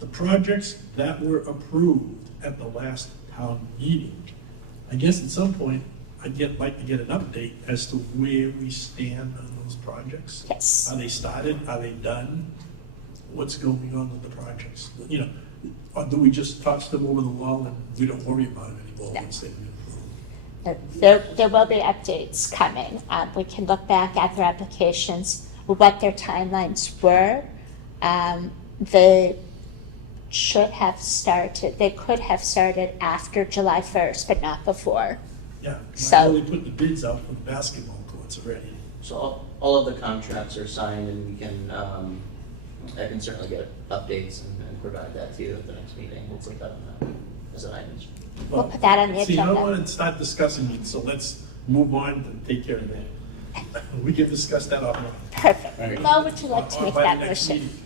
The projects that were approved at the last town meeting, I guess at some point, like to get an update as to where we stand on those projects. Yes. Are they started? Are they done? What's going on with the projects? You know, or do we just toss them over the wall and we don't worry about it anymore No. once they've been approved? There will be updates coming. We can look back at their applications, what their timelines were. They should have started, they could have started after July 1st, but not before. Yeah, So- I only put the bids out for the basketball courts already. So all of the contracts are signed and we can, I can certainly get updates and provide that to you at the next meeting. We'll put that on that as an item. We'll put that on the See, I don't agenda. want to start discussing it, so let's move on and take care of that. We can discuss that offline. Perfect. Mo, would you like to Or make by the that next motion? meeting.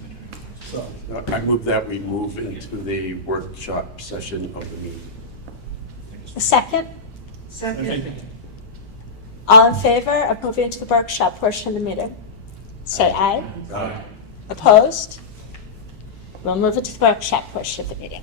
So, I move that we move into the workshop session of the meeting. A second? okay. All in favor of moving to the workshop portion of the meeting? Say aye. Aye. Opposed? We'll move it to the workshop portion of the meeting.